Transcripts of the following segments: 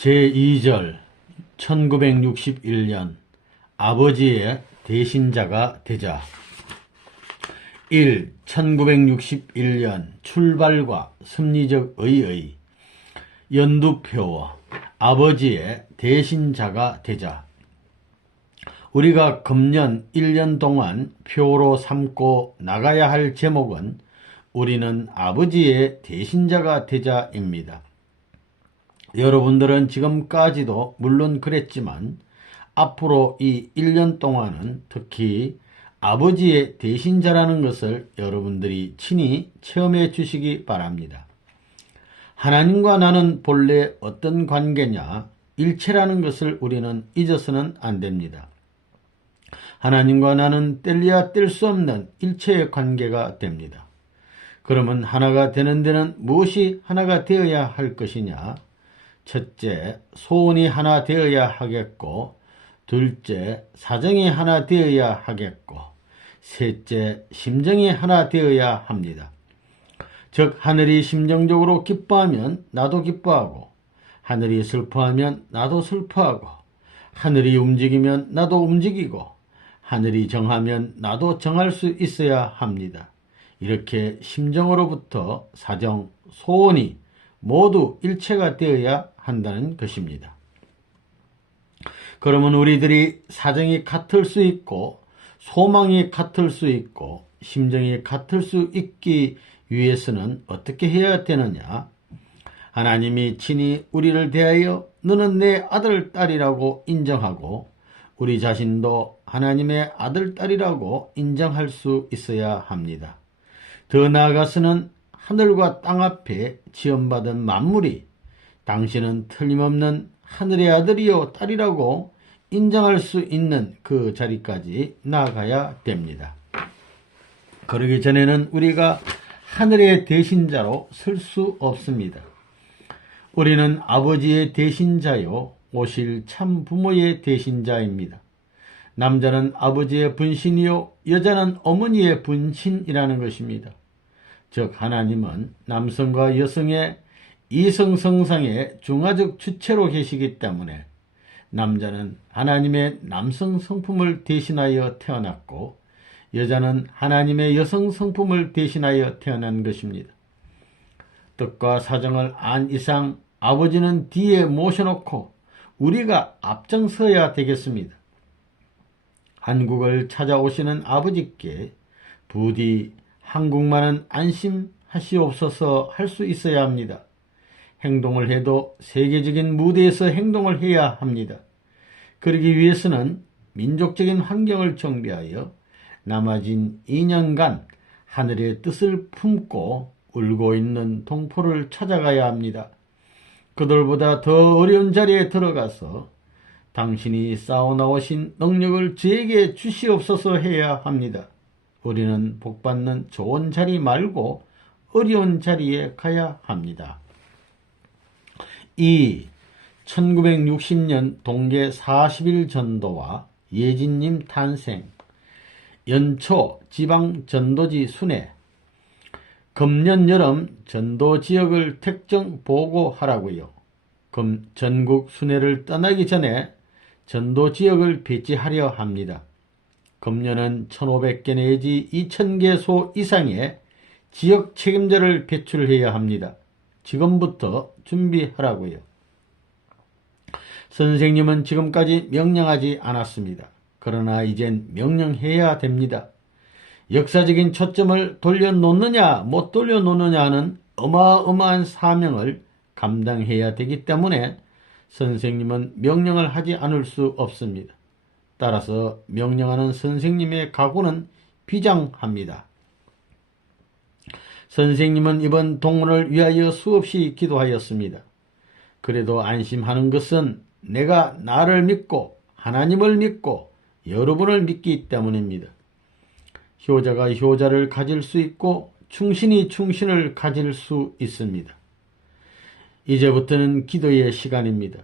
제2절 1961년 아버지의 대신자가 되자. 1. 1961년 출발과 섭리적 의의 연두표 아버지의 대신자가 되자. 우리가 금년 1년 동안 표로 삼고 나가야 할 제목은 우리는 아버지의 대신자가 되자입니다. 여러분들은 지금까지도 물론 그랬지만 앞으로 이 1년 동안은 특히 아버지의 대신자라는 것을 여러분들이 친히 체험해 주시기 바랍니다. 하나님과 나는 본래 어떤 관계냐? 일체라는 것을 우리는 잊어서는 안 됩니다. 하나님과 나는 뗄래야 뗄 수 없는 일체의 관계가 됩니다. 그러면 하나가 되는 데는 무엇이 하나가 되어야 할 것이냐? 첫째, 소원이 하나 되어야 하겠고, 둘째, 사정이 하나 되어야 하겠고, 셋째, 심정이 하나 되어야 합니다. 즉 하늘이 심정적으로 기뻐하면 나도 기뻐하고, 하늘이 슬퍼하면 나도 슬퍼하고, 하늘이 움직이면 나도 움직이고, 하늘이 정하면 나도 정할 수 있어야 합니다. 이렇게 심정으로부터 사정, 소원이 모두 일체가 되어야 한다는 것입니다. 그러면 우리들이 사정이 같을 수 있고 소망이 같을 수 있고 심정이 같을 수 있기 위해서는 어떻게 해야 되느냐? 하나님이 친히 우리를 대하여 너는 내 아들, 딸이라고 인정하고 우리 자신도 하나님의 아들, 딸이라고 인정할 수 있어야 합니다. 더 나아가서는 하늘과 땅 앞에 지원받은 만물이 당신은 틀림없는 하늘의 아들이요 딸이라고 인정할 수 있는 그 자리까지 나아가야 됩니다. 그러기 전에는 우리가 하늘의 대신자로 설 수 없습니다. 우리는 아버지의 대신자요 오실 참 부모의 대신자입니다. 남자는 아버지의 분신이요 여자는 어머니의 분신이라는 것입니다. 즉 하나님은 남성과 여성의 이성성상의 중화적 주체로 계시기 때문에 남자는 하나님의 남성 성품을 대신하여 태어났고 여자는 하나님의 여성 성품을 대신하여 태어난 것입니다. 뜻과 사정을 안 이상 아버지는 뒤에 모셔놓고 우리가 앞장서야 되겠습니다. 한국을 찾아오시는 아버지께 부디 한국만은 안심하시옵소서 할 수 있어야 합니다. 행동을 해도 세계적인 무대에서 행동을 해야 합니다. 그러기 위해서는 민족적인 환경을 정비하여 남아진 2년간 하늘의 뜻을 품고 울고 있는 동포를 찾아가야 합니다. 그들보다 더 어려운 자리에 들어가서 당신이 쌓아나오신 능력을 저에게 주시옵소서 해야 합니다. 우리는 복받는 좋은 자리 말고 어려운 자리에 가야 합니다. 2. 1960년 동계 40일 전도와 예진님 탄생 연초 지방 전도지 순회 금년 여름 전도 지역을 택정 보고하라고요. 전국 순회를 떠나기 전에 전도 지역을 배치하려 합니다. 금년은 1,500개 내지 2,000개소 이상의 지역 책임자를 배출해야 합니다. 지금부터 준비하라고요. 선생님은 지금까지 명령하지 않았습니다. 그러나 이젠 명령해야 됩니다. 역사적인 초점을 돌려놓느냐 못 돌려놓느냐 하는 어마어마한 사명을 감당해야 되기 때문에 선생님은 명령을 하지 않을 수 없습니다. 따라서 명령하는 선생님의 각오는 비장합니다. 선생님은 이번 동문을 위하여 수없이 기도하였습니다. 그래도 안심하는 것은 내가 나를 믿고 하나님을 믿고 여러분을 믿기 때문입니다. 효자가 효자를 가질 수 있고 충신이 충신을 가질 수 있습니다. 이제부터는 기도의 시간입니다.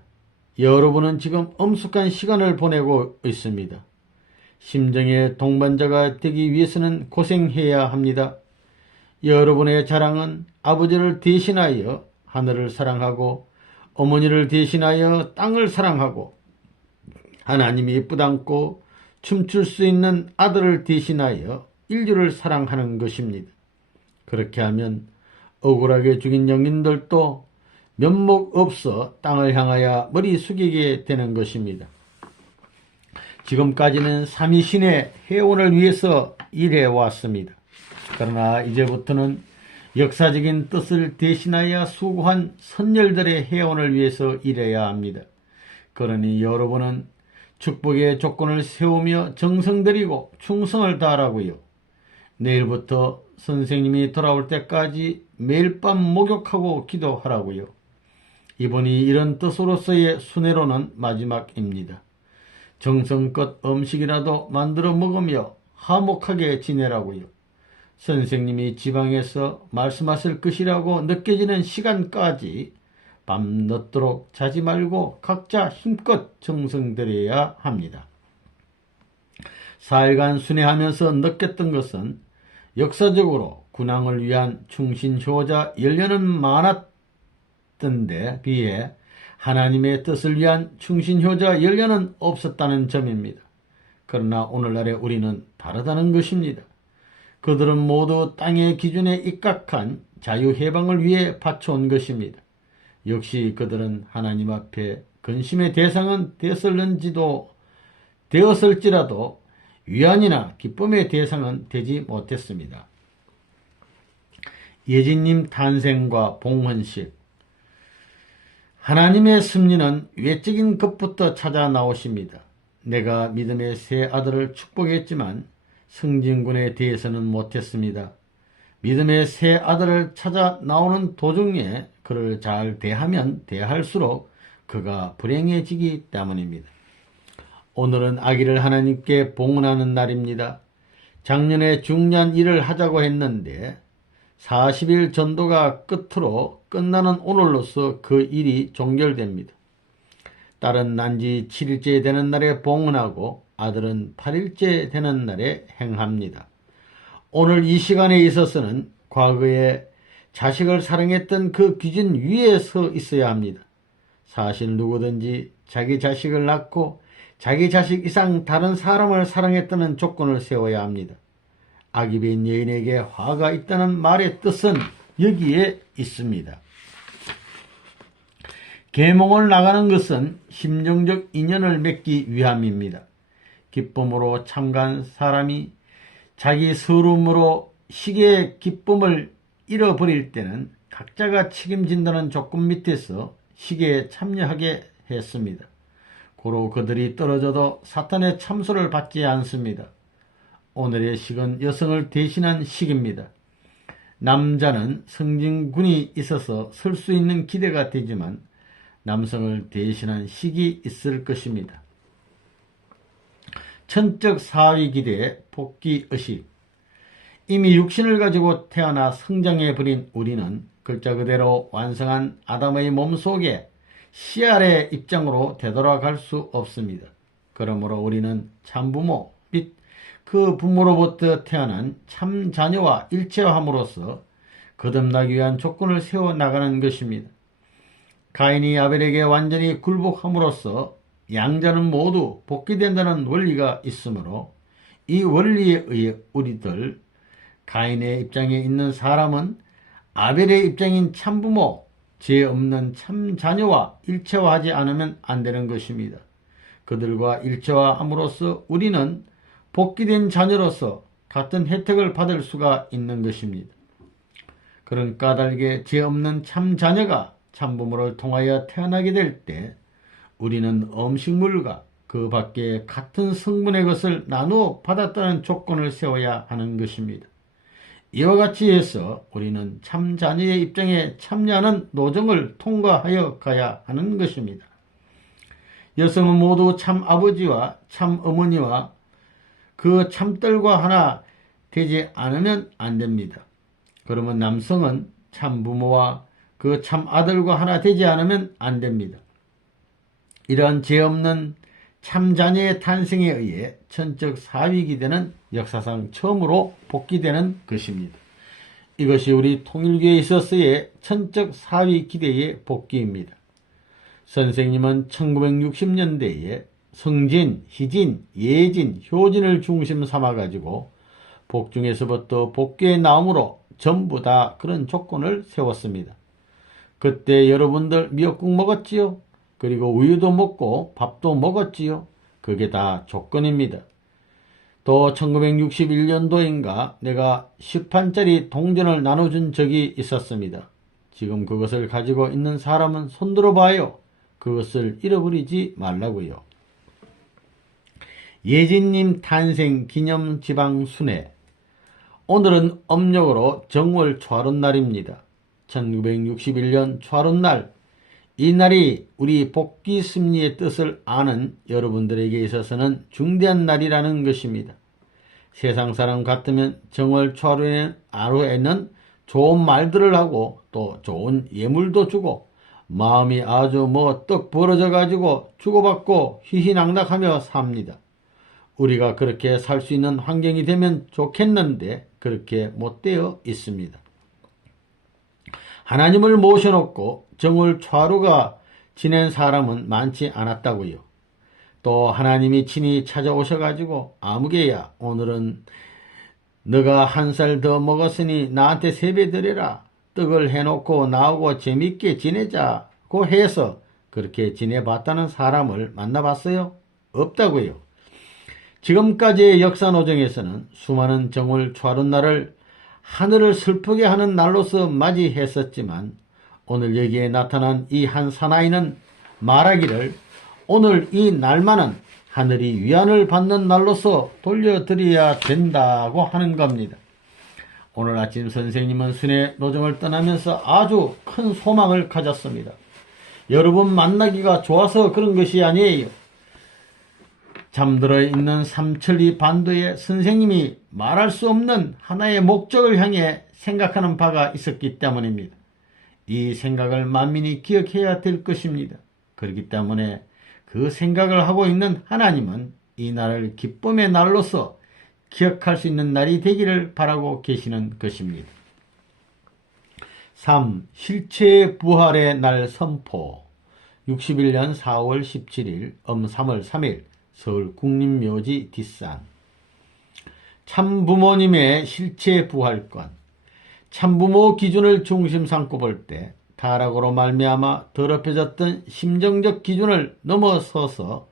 여러분은 지금 엄숙한 시간을 보내고 있습니다. 심정의 동반자가 되기 위해서는 고생해야 합니다. 여러분의 자랑은 아버지를 대신하여 하늘을 사랑하고 어머니를 대신하여 땅을 사랑하고 하나님이 뿌당고 춤출 수 있는 아들을 대신하여 인류를 사랑하는 것입니다. 그렇게 하면 억울하게 죽인 영인들도 면목 없어 땅을 향하여 머리 숙이게 되는 것입니다. 지금까지는 삼위신의 해원을 위해서 일해왔습니다. 그러나 이제부터는 역사적인 뜻을 대신하여 수고한 선열들의 해원을 위해서 일해야 합니다. 그러니 여러분은 축복의 조건을 세우며 정성 들이고 충성을 다하라고요. 내일부터 선생님이 돌아올 때까지 매일 밤 목욕하고 기도하라고요. 이번이 이런 뜻으로서의 순회로는 마지막입니다. 정성껏 음식이라도 만들어 먹으며 화목하게 지내라고요. 선생님이 지방에서 말씀하실 것이라고 느껴지는 시간까지 밤늦도록 자지 말고 각자 힘껏 정성 들여야 합니다. 4일간 순회하면서 느꼈던 것은 역사적으로 군왕을 위한 충신효자 연례는 많았던데 비해 하나님의 뜻을 위한 충신효자 연례는 없었다는 점입니다. 그러나 오늘날의 우리는 다르다는 것입니다. 그들은 모두 땅의 기준에 입각한 자유해방을 위해 바쳐온 것입니다. 역시 그들은 하나님 앞에 근심의 대상은 되었을지라도 위안이나 기쁨의 대상은 되지 못했습니다. 예진님 탄생과 봉헌식. 하나님의 섭리는 외적인 것부터 찾아 나오십니다. 내가 믿음의 새 아들을 축복했지만 승진군에 대해서는 못했습니다. 믿음의 새 아들을 찾아 나오는 도중에 그를 잘 대하면 대할수록 그가 불행해지기 때문입니다. 오늘은 아기를 하나님께 봉헌하는 날입니다. 작년에 중요한 일을 하자고 했는데 40일 전도가 끝으로 끝나는 오늘로서 그 일이 종결됩니다. 딸은 난지 7일째 되는 날에 봉헌하고 아들은 8일째 되는 날에 행합니다. 오늘 이 시간에 있어서는 과거에 자식을 사랑했던 그 기준 위에 서 있어야 합니다. 사실 누구든지 자기 자식을 낳고 자기 자식 이상 다른 사람을 사랑했다는 조건을 세워야 합니다. 아기 뵌 여인에게 화가 있다는 말의 뜻은 여기에 있습니다. 계몽을 나가는 것은 심정적 인연을 맺기 위함입니다. 기쁨으로 참간 사람이 자기 서름으로 시계의 기쁨을 잃어버릴 때는 각자가 책임진다는 조건 밑에서 시계에 참여하게 했습니다. 고로 그들이 떨어져도 사탄의 참소를 받지 않습니다. 오늘의 식은 여성을 대신한 식입니다. 남자는 성진군이 있어서 설 수 있는 기대가 되지만 남성을 대신한 식이 있을 것입니다. 천적 사위기대의 복귀의식. 이미 육신을 가지고 태어나 성장해버린 우리는 글자 그대로 완성한 아담의 몸속에 씨알의 입장으로 되돌아갈 수 없습니다. 그러므로 우리는 참부모 및 그 부모로부터 태어난 참자녀와 일체화함으로써 거듭나기 위한 조건을 세워나가는 것입니다. 가인이 아벨에게 완전히 굴복함으로써 양자는 모두 복귀된다는 원리가 있으므로 이 원리에 의해 우리들 가인의 입장에 있는 사람은 아벨의 입장인 참부모, 죄 없는 참자녀와 일체화하지 않으면 안 되는 것입니다. 그들과 일체화함으로써 우리는 복귀된 자녀로서 같은 혜택을 받을 수가 있는 것입니다. 그런 까닭에 죄 없는 참자녀가 참부모를 통하여 태어나게 될 때 우리는 음식물과 그 밖에 같은 성분의 것을 나누어 받았다는 조건을 세워야 하는 것입니다. 이와 같이 해서 우리는 참자녀의 입장에 참여하는 노정을 통과하여 가야 하는 것입니다. 여성은 모두 참아버지와 참어머니와 그 참딸과 하나 되지 않으면 안 됩니다. 그러면 남성은 참부모와 그 참아들과 하나 되지 않으면 안 됩니다. 이러한 죄 없는 참자녀의 탄생에 의해 천적 사위기대는 역사상 처음으로 복귀되는 것입니다. 이것이 우리 통일교에 있어서의 천적 사위기대의 복귀입니다. 선생님은 1960년대에 성진, 희진, 예진, 효진을 중심 삼아가지고 복중에서부터 복귀의 나옴으로 전부 다 그런 조건을 세웠습니다. 그때 여러분들 미역국 먹었지요? 그리고 우유도 먹고 밥도 먹었지요? 그게 다 조건입니다. 또 1961년도인가 내가 10판짜리 동전을 나눠준 적이 있었습니다. 지금 그것을 가지고 있는 사람은 손들어 봐요. 그것을 잃어버리지 말라고요. 예진님 탄생 기념 지방 순회. 오늘은 음력으로 정월 초하룻날입니다. 1961년 초하룻날, 이 날이 우리 복귀 승리의 뜻을 아는 여러분들에게 있어서는 중대한 날이라는 것입니다. 세상 사람 같으면 정월 초하루에는 좋은 말들을 하고 또 좋은 예물도 주고 마음이 아주 떡 벌어져 가지고 주고받고 희희낙낙하며 삽니다. 우리가 그렇게 살 수 있는 환경이 되면 좋겠는데 그렇게 못 되어 있습니다. 하나님을 모셔놓고 정월 초하루가 지낸 사람은 많지 않았다고요. 또 하나님이 친히 찾아오셔가지고 아무개야 오늘은 너가 한 살 더 먹었으니 나한테 세배 드려라. 떡을 해놓고 나하고 재밌게 지내자고 해서 그렇게 지내봤다는 사람을 만나봤어요? 없다고요. 지금까지의 역사 노정에서는 수많은 정월 초하룻날을 하늘을 슬프게 하는 날로서 맞이했었지만 오늘 여기에 나타난 이 한 사나이는 말하기를 오늘 이 날만은 하늘이 위안을 받는 날로서 돌려드려야 된다고 하는 겁니다. 오늘 아침 선생님은 순회 노정을 떠나면서 아주 큰 소망을 가졌습니다. 여러분 만나기가 좋아서 그런 것이 아니에요. 잠들어 있는 삼천리 반도에 선생님이 말할 수 없는 하나의 목적을 향해 생각하는 바가 있었기 때문입니다. 이 생각을 만민이 기억해야 될 것입니다. 그렇기 때문에 그 생각을 하고 있는 하나님은 이 날을 기쁨의 날로서 기억할 수 있는 날이 되기를 바라고 계시는 것입니다. 3. 실체의 부활의 날 선포. 61년 4월 17일 엄 3월 3일 서울 국립묘지 뒷산. 참부모님의 실체 부활권. 참부모 기준을 중심 삼고 볼 때 타락으로 말미암아 더럽혀졌던 심정적 기준을 넘어서서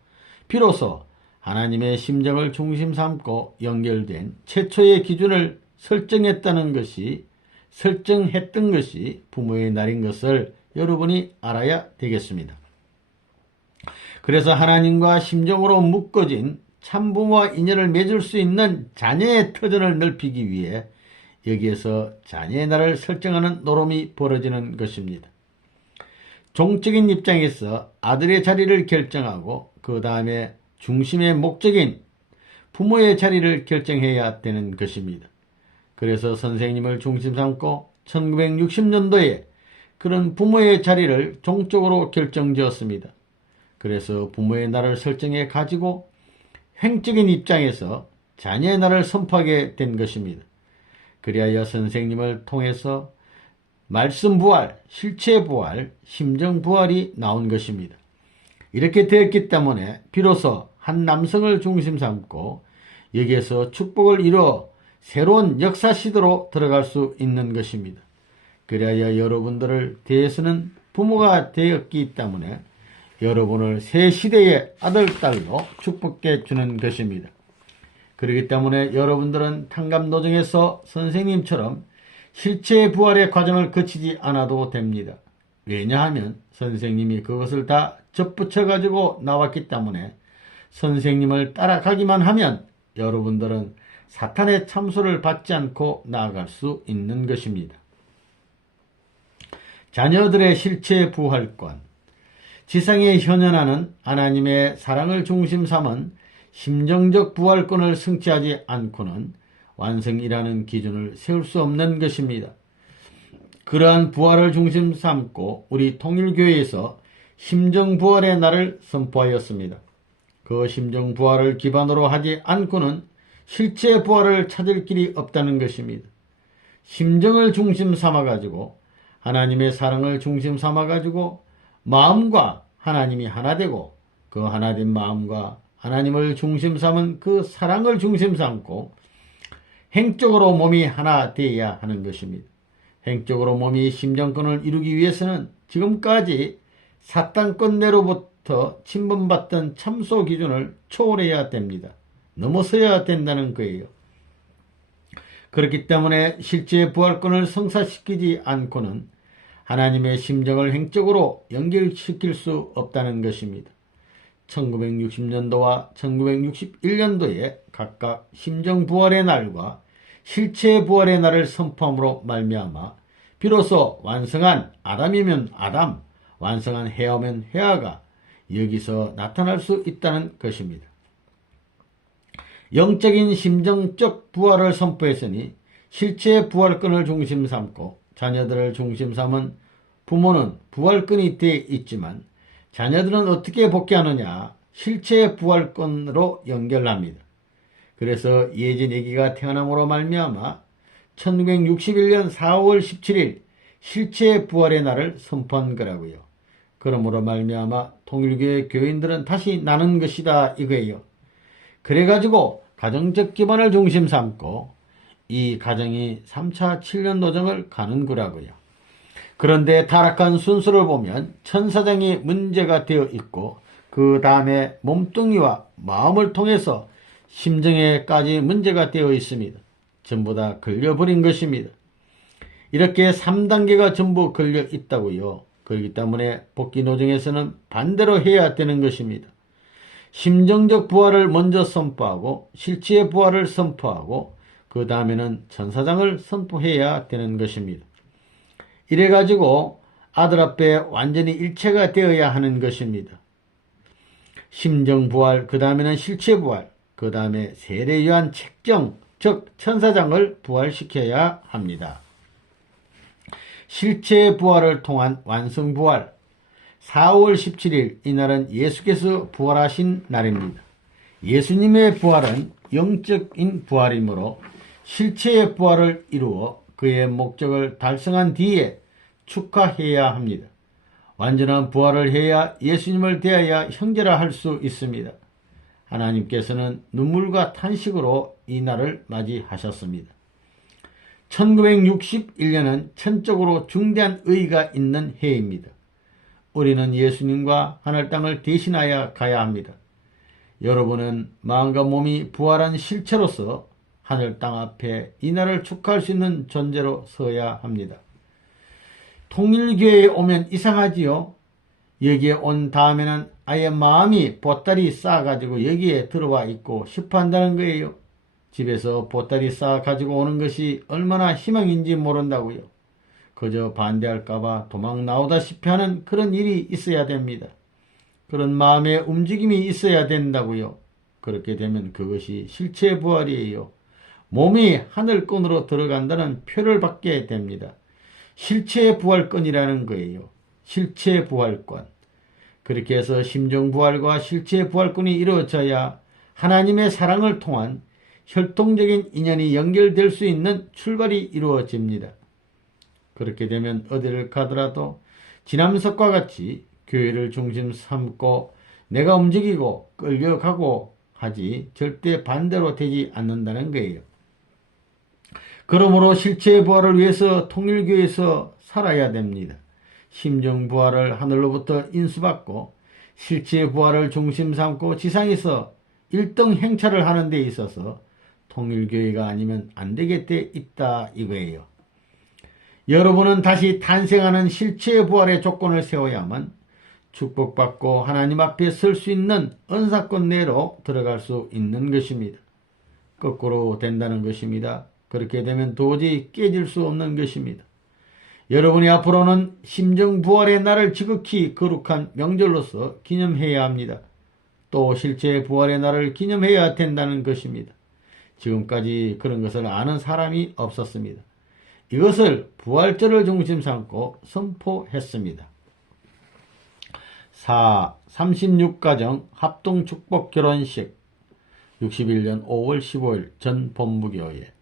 비로소 하나님의 심정을 중심 삼고 연결된 최초의 기준을 설정했던 것이 부모의 날인 것을 여러분이 알아야 되겠습니다. 그래서 하나님과 심정으로 묶어진 참부모와 인연을 맺을 수 있는 자녀의 터전을 넓히기 위해 여기에서 자녀의 날을 설정하는 노름이 벌어지는 것입니다. 종적인 입장에서 아들의 자리를 결정하고 그 다음에 중심의 목적인 부모의 자리를 결정해야 되는 것입니다. 그래서 선생님을 중심 삼고 1960년도에 그런 부모의 자리를 종적으로 결정지었습니다. 그래서 부모의 날을 설정해 가지고 횡적인 입장에서 자녀의 날을 선포하게 된 것입니다. 그리하여 선생님을 통해서 말씀 부활, 실체 부활, 심정 부활이 나온 것입니다. 이렇게 되었기 때문에 비로소 한 남성을 중심 삼고 여기에서 축복을 이루어 새로운 역사 시대로 들어갈 수 있는 것입니다. 그리하여 여러분들을 대해서는 부모가 되었기 때문에 여러분을 새 시대의 아들, 딸로 축복해 주는 것입니다. 그렇기 때문에 여러분들은 탕감노정에서 선생님처럼 실체의 부활의 과정을 거치지 않아도 됩니다. 왜냐하면 선생님이 그것을 다 접붙여 가지고 나왔기 때문에 선생님을 따라가기만 하면 여러분들은 사탄의 참소를 받지 않고 나아갈 수 있는 것입니다. 자녀들의 실체 부활권. 지상에 현현하는 하나님의 사랑을 중심 삼은 심정적 부활권을 성취하지 않고는 완성이라는 기준을 세울 수 없는 것입니다. 그러한 부활을 중심 삼고 우리 통일교회에서 심정부활의 날을 선포하였습니다. 그 심정부활을 기반으로 하지 않고는 실체 부활을 찾을 길이 없다는 것입니다. 심정을 중심 삼아가지고 하나님의 사랑을 중심 삼아가지고 마음과 하나님이 하나 되고 그 하나된 마음과 하나님을 중심 삼은 그 사랑을 중심 삼고 행적으로 몸이 하나 되어야 하는 것입니다. 행적으로 몸이 심정권을 이루기 위해서는 지금까지 사탄권내로부터 침범받던 참소 기준을 초월해야 됩니다. 넘어서야 된다는 거예요. 그렇기 때문에 실제 부활권을 성사시키지 않고는 하나님의 심정을 행적으로 연결시킬 수 없다는 것입니다. 1960년도와 1961년도에 각각 심정부활의 날과 실체부활의 날을 선포함으로 말미암아 비로소 완성한 아담이면 아담, 완성한 해아면 해아가 여기서 나타날 수 있다는 것입니다. 영적인 심정적 부활을 선포했으니 실체 부활권을 중심 삼고 자녀들을 중심 삼은 부모는 부활권이 되어 있지만 자녀들은 어떻게 복귀하느냐? 실체 부활권으로 연결합니다. 그래서 예진 아기가 태어남으로 말미암아 1961년 4월 17일 실체 부활의 날을 선포한 거라고요. 그러므로 말미암아 통일교회 교인들은 다시 나는 것이다 이거예요. 그래가지고 가정적 기반을 중심 삼고 이 가정이 3차 7년 노정을 가는 거라고요. 그런데 타락한 순서를 보면 천사장이 문제가 되어 있고 그 다음에 몸뚱이와 마음을 통해서 심정에까지 문제가 되어 있습니다. 전부 다 걸려버린 것입니다. 이렇게 3단계가 전부 걸려 있다고요. 그렇기 때문에 복귀 노정에서는 반대로 해야 되는 것입니다. 심정적 부활을 먼저 선포하고 실체의 부활을 선포하고 그 다음에는 천사장을 선포해야 되는 것입니다. 이래가지고 아들 앞에 완전히 일체가 되어야 하는 것입니다. 심정부활, 그 다음에는 실체부활, 그 다음에 세례요한 책정, 즉 천사장을 부활시켜야 합니다. 실체부활을 통한 완성부활, 4월 17일 이날은 예수께서 부활하신 날입니다. 예수님의 부활은 영적인 부활이므로 실체의 부활을 이루어 그의 목적을 달성한 뒤에 축하해야 합니다. 완전한 부활을 해야 예수님을 대하여 형제라 할 수 있습니다. 하나님께서는 눈물과 탄식으로 이 날을 맞이하셨습니다. 1961년은 천적으로 중대한 의의가 있는 해입니다. 우리는 예수님과 하늘 땅을 대신하여 가야 합니다. 여러분은 마음과 몸이 부활한 실체로서 하늘 땅 앞에 이 날을 축하할 수 있는 존재로 서야 합니다. 통일교회에 오면 이상하지요? 여기에 온 다음에는 아예 마음이 보따리 쌓아가지고 여기에 들어와 있고 싶어 한다는 거예요. 집에서 보따리 쌓아가지고 오는 것이 얼마나 희망인지 모른다고요. 그저 반대할까봐 도망 나오다시피 하는 그런 일이 있어야 됩니다. 그런 마음의 움직임이 있어야 된다고요. 그렇게 되면 그것이 실체 부활이에요. 몸이 하늘권으로 들어간다는 표를 받게 됩니다. 실체 부활권이라는 거예요. 실체 부활권. 그렇게 해서 심정 부활과 실체 부활권이 이루어져야 하나님의 사랑을 통한 혈통적인 인연이 연결될 수 있는 출발이 이루어집니다. 그렇게 되면 어디를 가더라도 지남석과 같이 교회를 중심 삼고 내가 움직이고 끌려가고 하지 절대 반대로 되지 않는다는 거예요. 그러므로 실체의 부활을 위해서 통일교회에서 살아야 됩니다. 심정 부활을 하늘로부터 인수받고 실체의 부활을 중심 삼고 지상에서 1등 행차를 하는 데 있어서 통일교회가 아니면 안 되게 돼 있다 이거예요. 여러분은 다시 탄생하는 실체의 부활의 조건을 세워야만 축복받고 하나님 앞에 설 수 있는 은사권 내로 들어갈 수 있는 것입니다. 거꾸로 된다는 것입니다. 그렇게 되면 도저히 깨질 수 없는 것입니다. 여러분이 앞으로는 심정부활의 날을 지극히 거룩한 명절로서 기념해야 합니다. 또 실제 부활의 날을 기념해야 된다는 것입니다. 지금까지 그런 것을 아는 사람이 없었습니다. 이것을 부활절을 중심 삼고 선포했습니다. 4. 36가정 합동축복 결혼식 61년 5월 15일 전 본부교회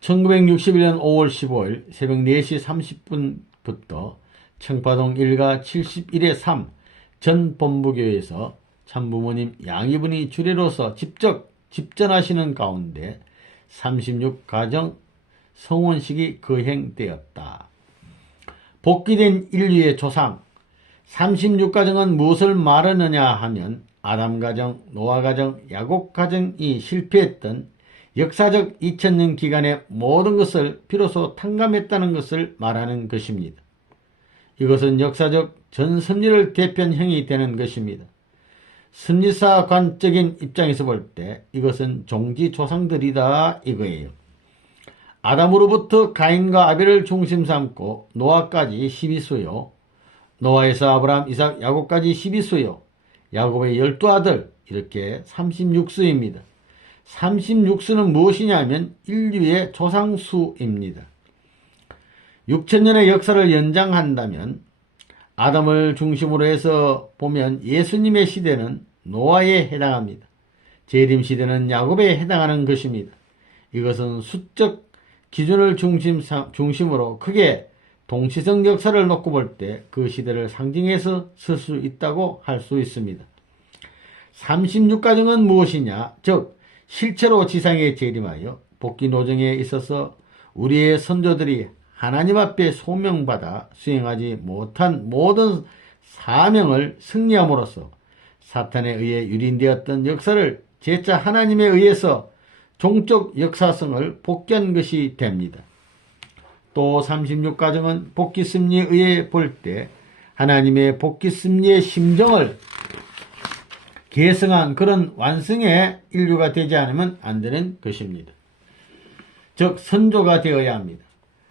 1961년 5월 15일 새벽 4시 30분부터 청파동 1가 71-3 전 본부교회에서 참부모님 양이분이 주례로서 직접 집전하시는 가운데 36가정 성혼식이 거행되었다. 복귀된 인류의 조상 36가정은 무엇을 말하느냐 하면 아담 가정, 노아 가정, 야곱 가정이 실패했던 역사적 2000년 기간의 모든 것을 비로소 탕감했다는 것을 말하는 것입니다. 이것은 역사적 전 섭리를 대표한 형이 되는 것입니다. 섭리사 관적인 입장에서 볼 때 이것은 종지 조상들이다 이거예요. 아담으로부터 가인과 아벨을 중심 삼고 노아까지 12수요. 노아에서 아브라함, 이삭, 야곱까지 12수요. 야곱의 12아들 이렇게 36수입니다. 36수는 무엇이냐면 인류의 조상수입니다. 6000년의 역사를 연장한다면 아담을 중심으로 해서 보면 예수님의 시대는 노아에 해당합니다. 재림 시대는 야곱에 해당하는 것입니다. 이것은 수적 기준을 중심으로 크게 동시성 역사를 놓고 볼 때 그 시대를 상징해서 쓸 수 있다고 할 수 있습니다. 36가정은 무엇이냐? 즉 실체로 지상에 재림하여 복귀 노정에 있어서 우리의 선조들이 하나님 앞에 소명받아 수행하지 못한 모든 사명을 승리함으로써 사탄에 의해 유린되었던 역사를 재차 하나님에 의해서 종적 역사성을 복귀한 것이 됩니다. 또 36가정은 복귀 섭리에 의해 볼 때 하나님의 복귀 섭리의 심정을 계승한 그런 완성의 인류가 되지 않으면 안 되는 것입니다. 즉 선조가 되어야 합니다.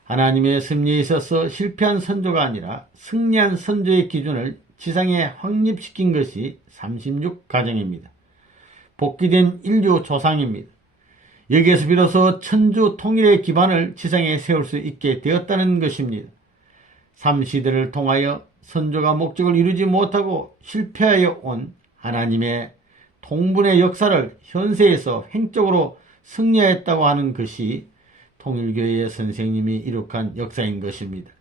하나님의 섭리에 있어서 실패한 선조가 아니라 승리한 선조의 기준을 지상에 확립시킨 것이 36가정입니다. 복귀된 인류 조상입니다. 여기에서 비로소 천주 통일의 기반을 지상에 세울 수 있게 되었다는 것입니다. 삼시대를 통하여 선조가 목적을 이루지 못하고 실패하여 온 하나님의 통분의 역사를 현세에서 횡적으로 승리하였다고 하는 것이 통일교회의 선생님이 이룩한 역사인 것입니다.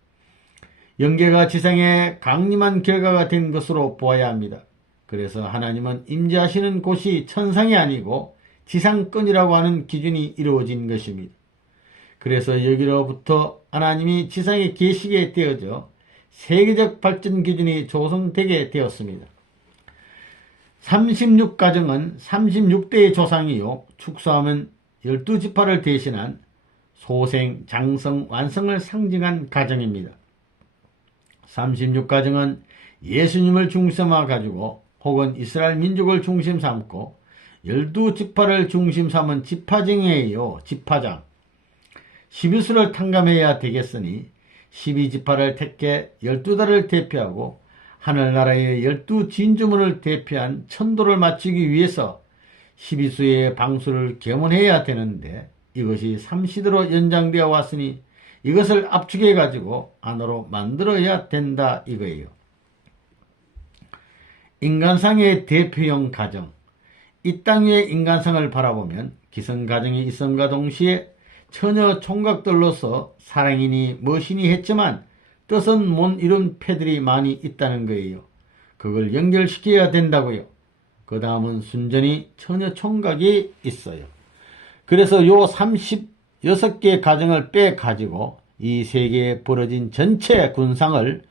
영계가 지상에 강림한 결과가 된 것으로 보아야 합니다. 그래서 하나님은 임재하시는 곳이 천상이 아니고 지상권이라고 하는 기준이 이루어진 것입니다. 그래서 여기로부터 하나님이 지상에 계시게 되어져 세계적 발전 기준이 조성되게 되었습니다. 36가정은 36대의 조상이요 축소하면 12지파를 대신한 소생, 장성, 완성을 상징한 가정입니다. 36가정은 예수님을 중심화 가지고 혹은 이스라엘 민족을 중심 삼고 12지파를 중심 삼은 지파정이에요. 지파장. 12수를 탕감해야 되겠으니 12지파를 택해 12달을 대표하고 하늘나라의 12진주문을 대표한 천도를 마치기 위해서 12수의 방수를 겸원해야 되는데 이것이 3시대로 연장되어 왔으니 이것을 압축해 가지고 안으로 만들어야 된다 이거예요. 인간상의 대표형 가정. 이 땅 위의 인간상을 바라보면 기성가정이 있음과 동시에 처녀 총각들로서 사랑이니 무엇이니 했지만 뜻은 못 이룬 패들이 많이 있다는 거예요. 그걸 연결시켜야 된다고요. 그 다음은 순전히 처녀 총각이 있어요. 그래서 요 36개 가정을 빼가지고 이 세계에 벌어진 전체 군상을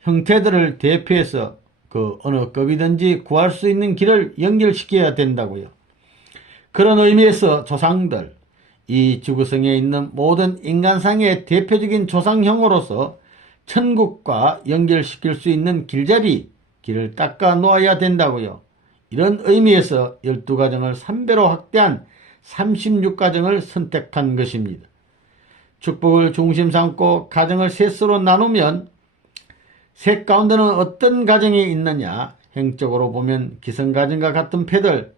형태들을 대표해서 그 어느 급이든지 구할 수 있는 길을 연결시켜야 된다고요. 그런 의미에서 조상들, 이 지구성에 있는 모든 인간상의 대표적인 조상형으로서 천국과 연결시킬 수 있는 길잡이, 길을 닦아 놓아야 된다고요. 이런 의미에서 12가정을 3배로 확대한 36가정을 선택한 것입니다. 축복을 중심 삼고 가정을 셋으로 나누면 셋 가운데는 어떤 가정이 있느냐? 행적으로 보면 기성가정과 같은 패들,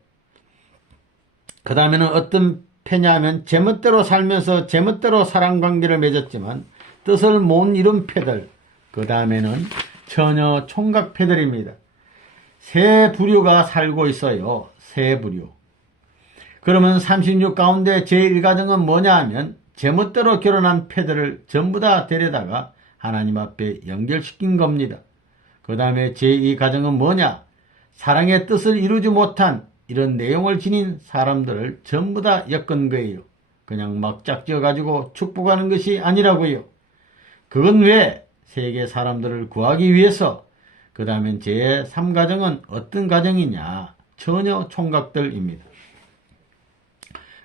그 다음에는 어떤 패냐 하면 제멋대로 살면서 제멋대로 사랑관계를 맺었지만 뜻을 못 이룬 패들, 그 다음에는 처녀 총각 패들입니다. 세 부류가 살고 있어요. 세 부류. 그러면 36 가운데 제1가정은 뭐냐 하면 제멋대로 결혼한 패들을 전부 다 데려다가 하나님 앞에 연결시킨 겁니다. 그 다음에 제2가정은 뭐냐? 사랑의 뜻을 이루지 못한 이런 내용을 지닌 사람들을 전부 다 엮은 거예요. 그냥 막 짝지어가지고 축복하는 것이 아니라고요. 그건 왜? 세계 사람들을 구하기 위해서. 그 다음엔 제3가정은 어떤 가정이냐? 처녀 총각들입니다.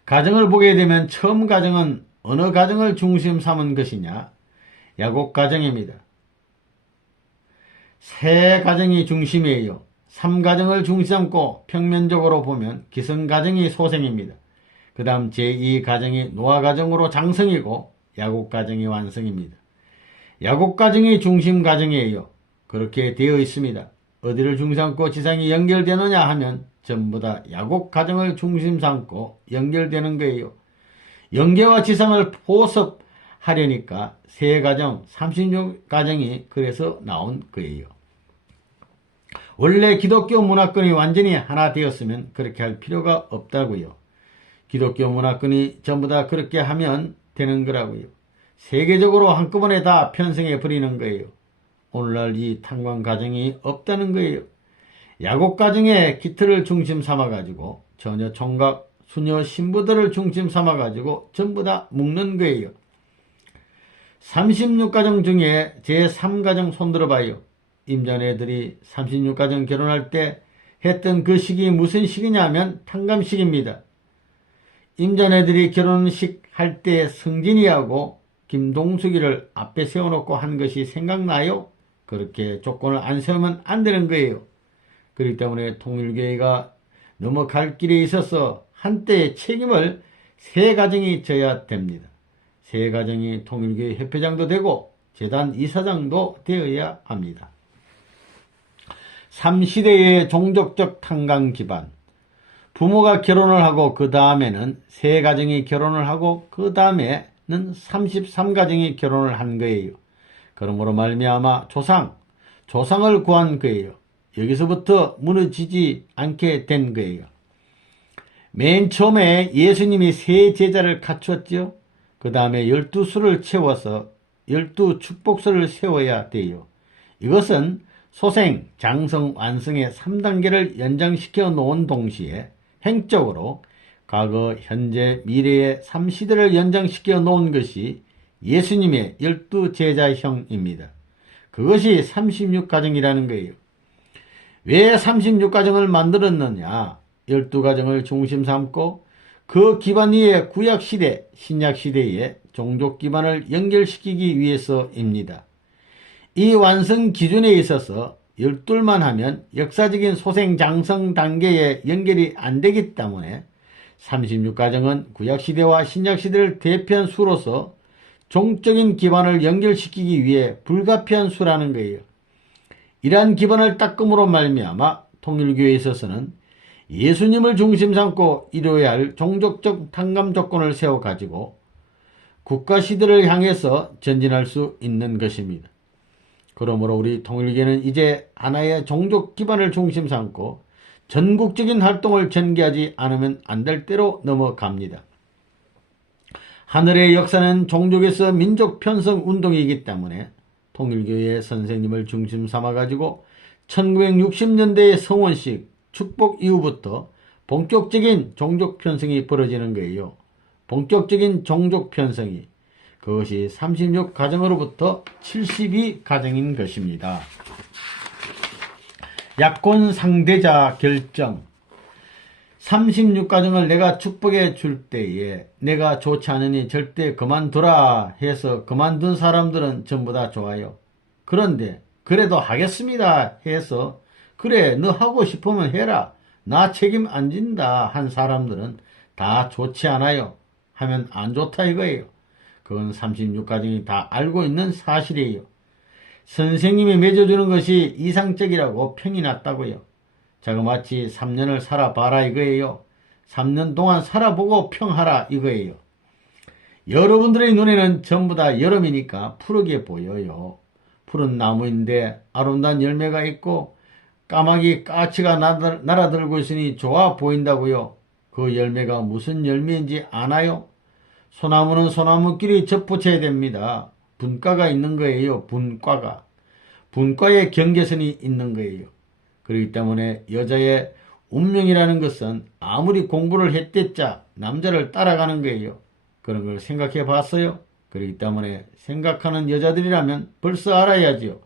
가정을 보게 되면 처음 가정은 어느 가정을 중심 삼은 것이냐? 야곱 가정입니다. 세 가정이 중심이에요. 3가정을 중심 삼고 평면적으로 보면 기성가정이 소생입니다. 그 다음 제2가정이 노아가정으로 장성이고 야곱가정이 완성입니다. 야곱가정이 중심가정이에요. 그렇게 되어 있습니다. 어디를 중심 삼고 지상이 연결되느냐 하면 전부 다 야곱가정을 중심 삼고 연결되는 거예요. 영계와 지상을 포섭하려니까 세 가정, 36가정이 그래서 나온 거예요. 원래 기독교 문화권이 완전히 하나 되었으면 그렇게 할 필요가 없다고요. 기독교 문화권이 전부 다 그렇게 하면 되는 거라고요. 세계적으로 한꺼번에 다 편성해 버리는 거예요. 오늘날 이 탄광 가정이 없다는 거예요. 야곱 가정의 기틀을 중심 삼아가지고 처녀 총각, 수녀 신부들을 중심 삼아가지고 전부 다 묶는 거예요. 36가정 중에 제3가정 손들어봐요. 임자네들이 36가정 결혼할 때 했던 그 시기 무슨 시기냐면 탕감식입니다. 임자네들이 결혼식 할 때 성진이하고 김동숙이를 앞에 세워놓고 한 것이 생각나요? 그렇게 조건을 안 세우면 안 되는 거예요. 그렇기 때문에 통일교회가 넘어갈 길에 있어서 한때의 책임을 세 가정이 져야 됩니다. 세 가정이 통일교회 협회장도 되고 재단 이사장도 되어야 합니다. 3시대의 종족적 탄광 기반. 부모가 결혼을 하고 그 다음에는 세 가정이 결혼을 하고 그 다음에는 33가정이 결혼을 한 거예요. 그러므로 말미암아 조상을 구한 거예요. 여기서부터 무너지지 않게 된 거예요. 맨 처음에 예수님이 세 제자를 갖추었죠. 그 다음에 12수를 채워서 12축복서를 세워야 돼요. 이것은 소생, 장성, 완성의 3단계를 연장시켜 놓은 동시에 행적으로 과거, 현재, 미래의 3시대를 연장시켜 놓은 것이 예수님의 12제자형입니다. 그것이 36가정이라는 거예요. 왜 36가정을 만들었느냐? 12가정을 중심 삼고 그 기반 위에 구약시대, 신약시대의 종족 기반을 연결시키기 위해서입니다. 이 완성 기준에 있어서 12만 하면 역사적인 소생장성 단계에 연결이 안 되기 때문에 36가정은 구약시대와 신약시대를 대표한 수로서 종적인 기반을 연결시키기 위해 불가피한 수라는 거예요. 이러한 기반을 닦음으로 말미암아 통일교회에 있어서는 예수님을 중심 삼고 이루어야 할 종족적 탕감 조건을 세워가지고 국가시대를 향해서 전진할 수 있는 것입니다. 그러므로 우리 통일교회는 이제 하나의 종족 기반을 중심 삼고 전국적인 활동을 전개하지 않으면 안 될 때로 넘어갑니다. 하늘의 역사는 종족에서 민족 편성 운동이기 때문에 통일교회의 선생님을 중심 삼아가지고 1960년대의 성원식 축복 이후부터 본격적인 종족 편성이 벌어지는 거예요. 본격적인 종족 편성이. 그것이 36가정으로부터 72가정인 것입니다. 약혼 상대자 결정. 36가정을 내가 축복해 줄 때에 내가 좋지 않으니 절대 그만두라 해서 그만둔 사람들은 전부 다 좋아요. 그런데 그래도 하겠습니다 해서 그래 너 하고 싶으면 해라 나 책임 안 진다 한 사람들은 다 좋지 않아요. 하면 안 좋다 이거예요. 그건 36가정이 다 알고 있는 사실이에요. 선생님이 맺어주는 것이 이상적이라고 평이 났다고요. 자그마치 3년을 살아봐라 이거예요. 3년 동안 살아보고 평하라 이거예요. 여러분들의 눈에는 전부 다 여름이니까 푸르게 보여요. 푸른 나무인데 아름다운 열매가 있고 까마귀 까치가 날아들고 있으니 좋아 보인다고요. 그 열매가 무슨 열매인지 아나요? 소나무는 소나무끼리 접붙여야 됩니다. 분과가 있는 거예요. 분과가. 분과의 경계선이 있는 거예요. 그렇기 때문에 여자의 운명이라는 것은 아무리 공부를 했댔자 남자를 따라가는 거예요. 그런 걸 생각해 봤어요? 그렇기 때문에 생각하는 여자들이라면 벌써 알아야지요.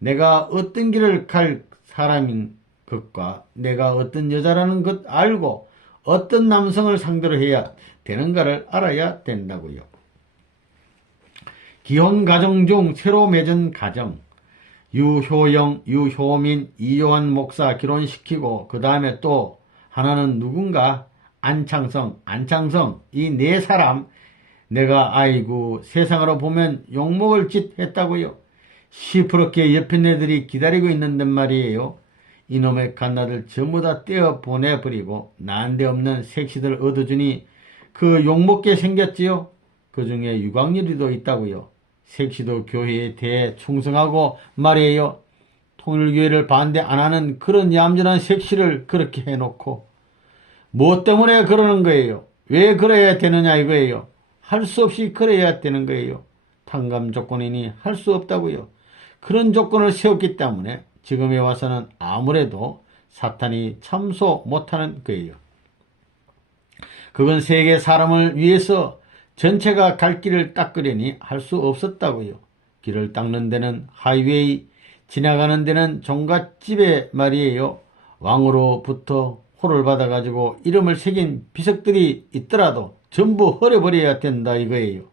내가 어떤 길을 갈 사람인 것과 내가 어떤 여자라는 것 알고 어떤 남성을 상대로 해야 되는가를 알아야 된다고요. 기혼 가정 중 새로 맺은 가정, 유효영, 유효민, 이요한 목사 결혼시키고 그 다음에 또 하나는 누군가 안창성 이 네 사람 내가 아이고 세상으로 보면 욕먹을 짓 했다고요. 시퍼렇게 옆에 애들이 기다리고 있는데 말이에요. 이놈의 갓나들 전부 다 떼어 보내버리고 난데없는 색시들 얻어주니 그 욕먹게 생겼지요. 그 중에 유광열이도 있다고요. 색시도 교회에 대충성하고 말이에요. 통일교회를 반대 안하는 그런 얌전한 색시를 그렇게 해놓고 뭐 때문에 그러는 거예요? 왜 그래야 되느냐 이거예요. 할 수 없이 그래야 되는 거예요. 탕감 조건이니 할 수 없다고요. 그런 조건을 세웠기 때문에 지금에 와서는 아무래도 사탄이 참소 못하는 거예요. 그건 세계 사람을 위해서 전체가 갈 길을 닦으려니 할 수 없었다고요. 길을 닦는 데는 하이웨이, 지나가는 데는 종갓집에 말이에요. 왕으로부터 호를 받아가지고 이름을 새긴 비석들이 있더라도 전부 헐어버려야 된다 이거예요.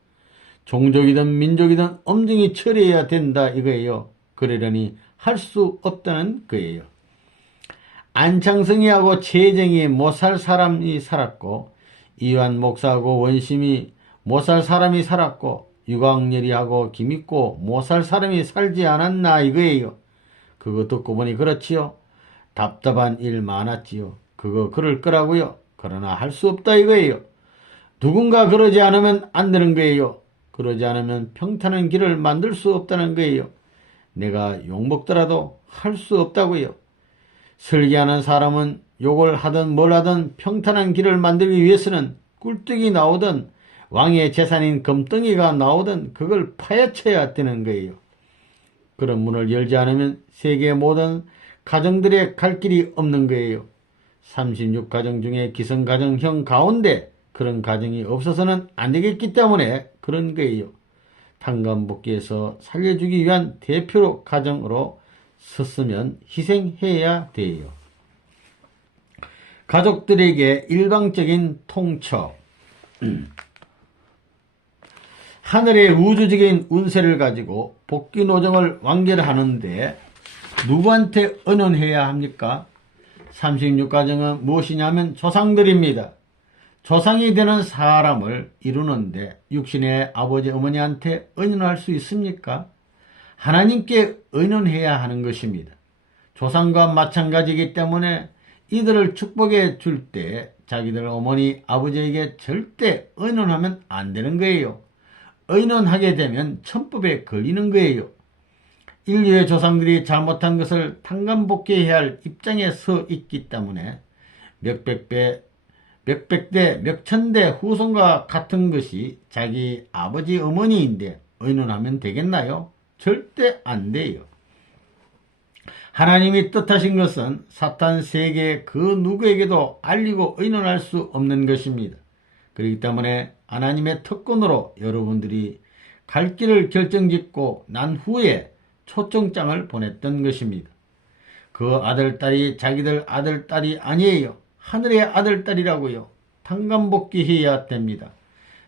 종족이든 민족이든 엄정히 처리해야 된다 이거예요. 그러려니 할 수 없다는 거예요. 안창성이하고 최정이 못 살 사람이 살았고 이완 목사하고 원심이 못 살 사람이 살았고 유광열이하고 김있고 못 살 사람이 살지 않았나 이거예요. 그거 듣고 보니 그렇지요. 답답한 일 많았지요. 그거 그럴 거라고요. 그러나 할 수 없다 이거예요. 누군가 그러지 않으면 안 되는 거예요. 그러지 않으면 평탄한 길을 만들 수 없다는 거예요. 내가 욕먹더라도 할 수 없다고요. 설계하는 사람은 욕을 하든 뭘 하든 평탄한 길을 만들기 위해서는 꿀떡이 나오든 왕의 재산인 금덩이가 나오든 그걸 파헤쳐야 되는 거예요. 그런 문을 열지 않으면 세계 모든 가정들의 갈 길이 없는 거예요. 36가정 중에 기성가정형 가운데 그런 가정이 없어서는 안 되겠기 때문에 그런 거예요. 탕감복귀에서 살려주기 위한 대표 가정으로 섰으면 희생해야 돼요. 가족들에게 일방적인 통처. 하늘의 우주적인 운세를 가지고 복귀 노정을 완결하는데 누구한테 의논해야 합니까? 36가정은 무엇이냐면 조상들입니다. 조상이 되는 사람을 이루는데 육신의 아버지 어머니한테 의논할 수 있습니까? 하나님께 의논해야 하는 것입니다. 조상과 마찬가지이기 때문에 이들을 축복해 줄 때 자기들 어머니 아버지에게 절대 의논하면 안 되는 거예요. 의논하게 되면 천법에 걸리는 거예요. 인류의 조상들이 잘못한 것을 탕감복귀해야 할 입장에 서 있기 때문에 몇백대 몇천대 후손과 같은 것이 자기 아버지 어머니인데 의논하면 되겠나요? 절대 안 돼요. 하나님이 뜻하신 것은 사탄 세계 그 누구에게도 알리고 의논할 수 없는 것입니다. 그렇기 때문에 하나님의 특권으로 여러분들이 갈 길을 결정짓고 난 후에 초청장을 보냈던 것입니다. 그 아들딸이 자기들 아들딸이 아니에요. 하늘의 아들딸이라고요. 탕감복귀해야 됩니다.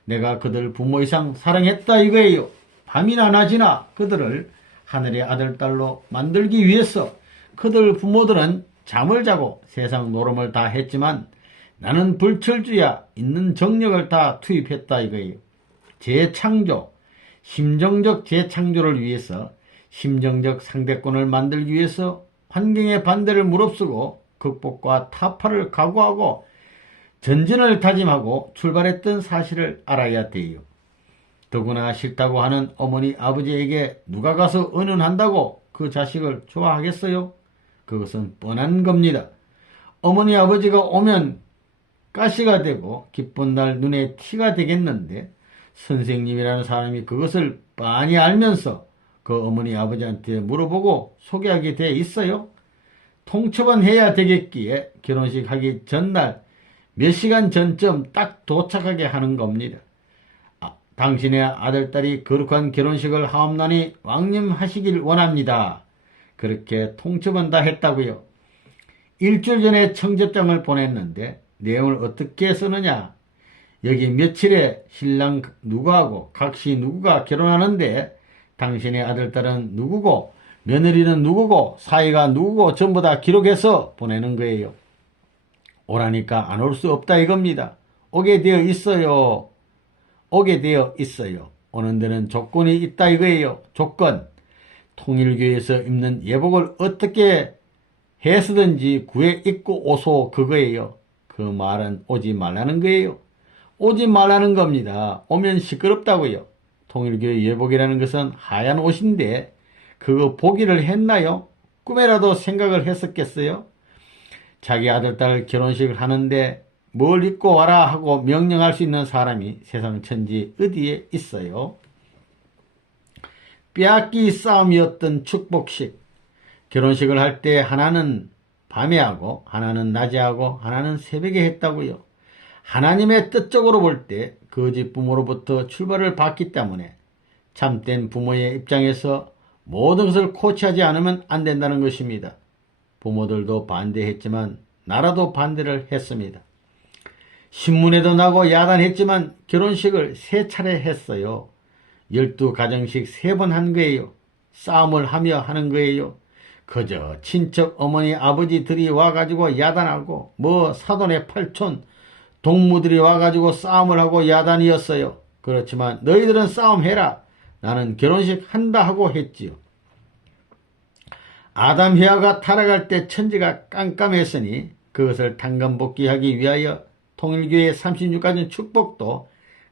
내가 그들 부모 이상 사랑했다 이거예요. 밤이나 낮이나 그들을 하늘의 아들딸로 만들기 위해서 그들 부모들은 잠을 자고 세상 노름을 다 했지만 나는 불철주야 있는 정력을 다 투입했다 이거예요. 재창조, 심정적 재창조를 위해서 심정적 상대권을 만들기 위해서 환경의 반대를 무릅쓰고 극복과 타파를 각오하고 전진을 다짐하고 출발했던 사실을 알아야 돼요. 더구나 싫다고 하는 어머니 아버지에게 누가 가서 의논한다고 그 자식을 좋아하겠어요? 그것은 뻔한 겁니다. 어머니 아버지가 오면 가시가 되고 기쁜 날 눈에 티가 되겠는데 선생님이라는 사람이 그것을 빤히 알면서 그 어머니 아버지한테 물어보고 소개하게 돼 있어요? 통첩은 해야 되겠기에 결혼식 하기 전날 몇 시간 전쯤 딱 도착하게 하는 겁니다. 당신의 아들딸이 거룩한 결혼식을 하옵나니 왕림하시길 원합니다. 그렇게 통첩은 다 했다고요. 일주일 전에 청첩장을 보냈는데 내용을 어떻게 쓰느냐. 여기 며칠에 신랑 누구하고 각시 누구가 결혼하는데 당신의 아들딸은 누구고 며느리는 누구고 사이가 누구고 전부 다 기록해서 보내는 거예요. 오라니까 안 올 수 없다 이겁니다. 오게 되어 있어요. 오게 되어 있어요. 오는 데는 조건이 있다 이거예요. 조건. 통일교에서 입는 예복을 어떻게 해서든지 구해 입고 오소 그거예요. 그 말은 오지 말라는 거예요. 오지 말라는 겁니다. 오면 시끄럽다고요. 통일교의 예복이라는 것은 하얀 옷인데 그거 보기를 했나요? 꿈에라도 생각을 했었겠어요? 자기 아들딸 결혼식을 하는데 뭘 입고 와라 하고 명령할 수 있는 사람이 세상 천지 어디에 있어요? 빼앗기 싸움이었던 축복식. 결혼식을 할 때 하나는 밤에 하고 하나는 낮에 하고 하나는 새벽에 했다고요. 하나님의 뜻적으로 볼 때 거짓 부모로부터 출발을 받기 때문에 참된 부모의 입장에서 모든 것을 코치하지 않으면 안 된다는 것입니다. 부모들도 반대했지만 나라도 반대를 했습니다. 신문에도 나고 야단했지만 결혼식을 3차례 했어요. 12가정씩 3번 한 거예요. 싸움을 하며 하는 거예요. 그저 친척 어머니 아버지들이 와가지고 야단하고 사돈의 팔촌 동무들이 와가지고 싸움을 하고 야단이었어요. 그렇지만 너희들은 싸움해라. 나는 결혼식 한다 하고 했지요. 아담 헤아가 타락할 때 천지가 깜깜했으니 그것을 당간복귀하기 위하여 통일교의 36가지 축복도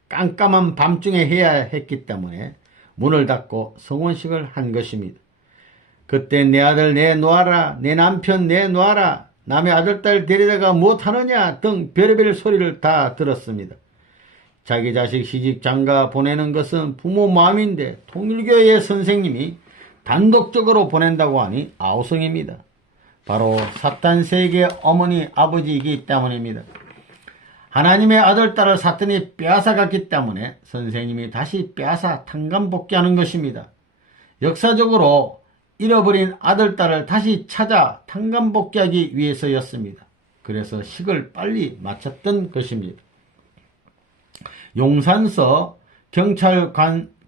깜깜한 밤중에 해야 했기 때문에 문을 닫고 성혼식을 한 것입니다. 그때 내 아들 내놓아라, 내 남편 내놓아라, 남의 아들딸 데리다가 못하느냐 등 별의별 소리를 다 들었습니다. 자기 자식 시집 장가 보내는 것은 부모 마음인데 통일교의 선생님이 단독적으로 보낸다고 하니 아우성입니다. 바로 사탄 세계의 어머니 아버지이기 때문입니다. 하나님의 아들딸을 사탄이 빼앗아갔기 때문에 선생님이 다시 빼앗아 탕감복귀하는 것입니다. 역사적으로 잃어버린 아들딸을 다시 찾아 탕감복귀하기 위해서였습니다. 그래서 식을 빨리 마쳤던 것입니다. 용산서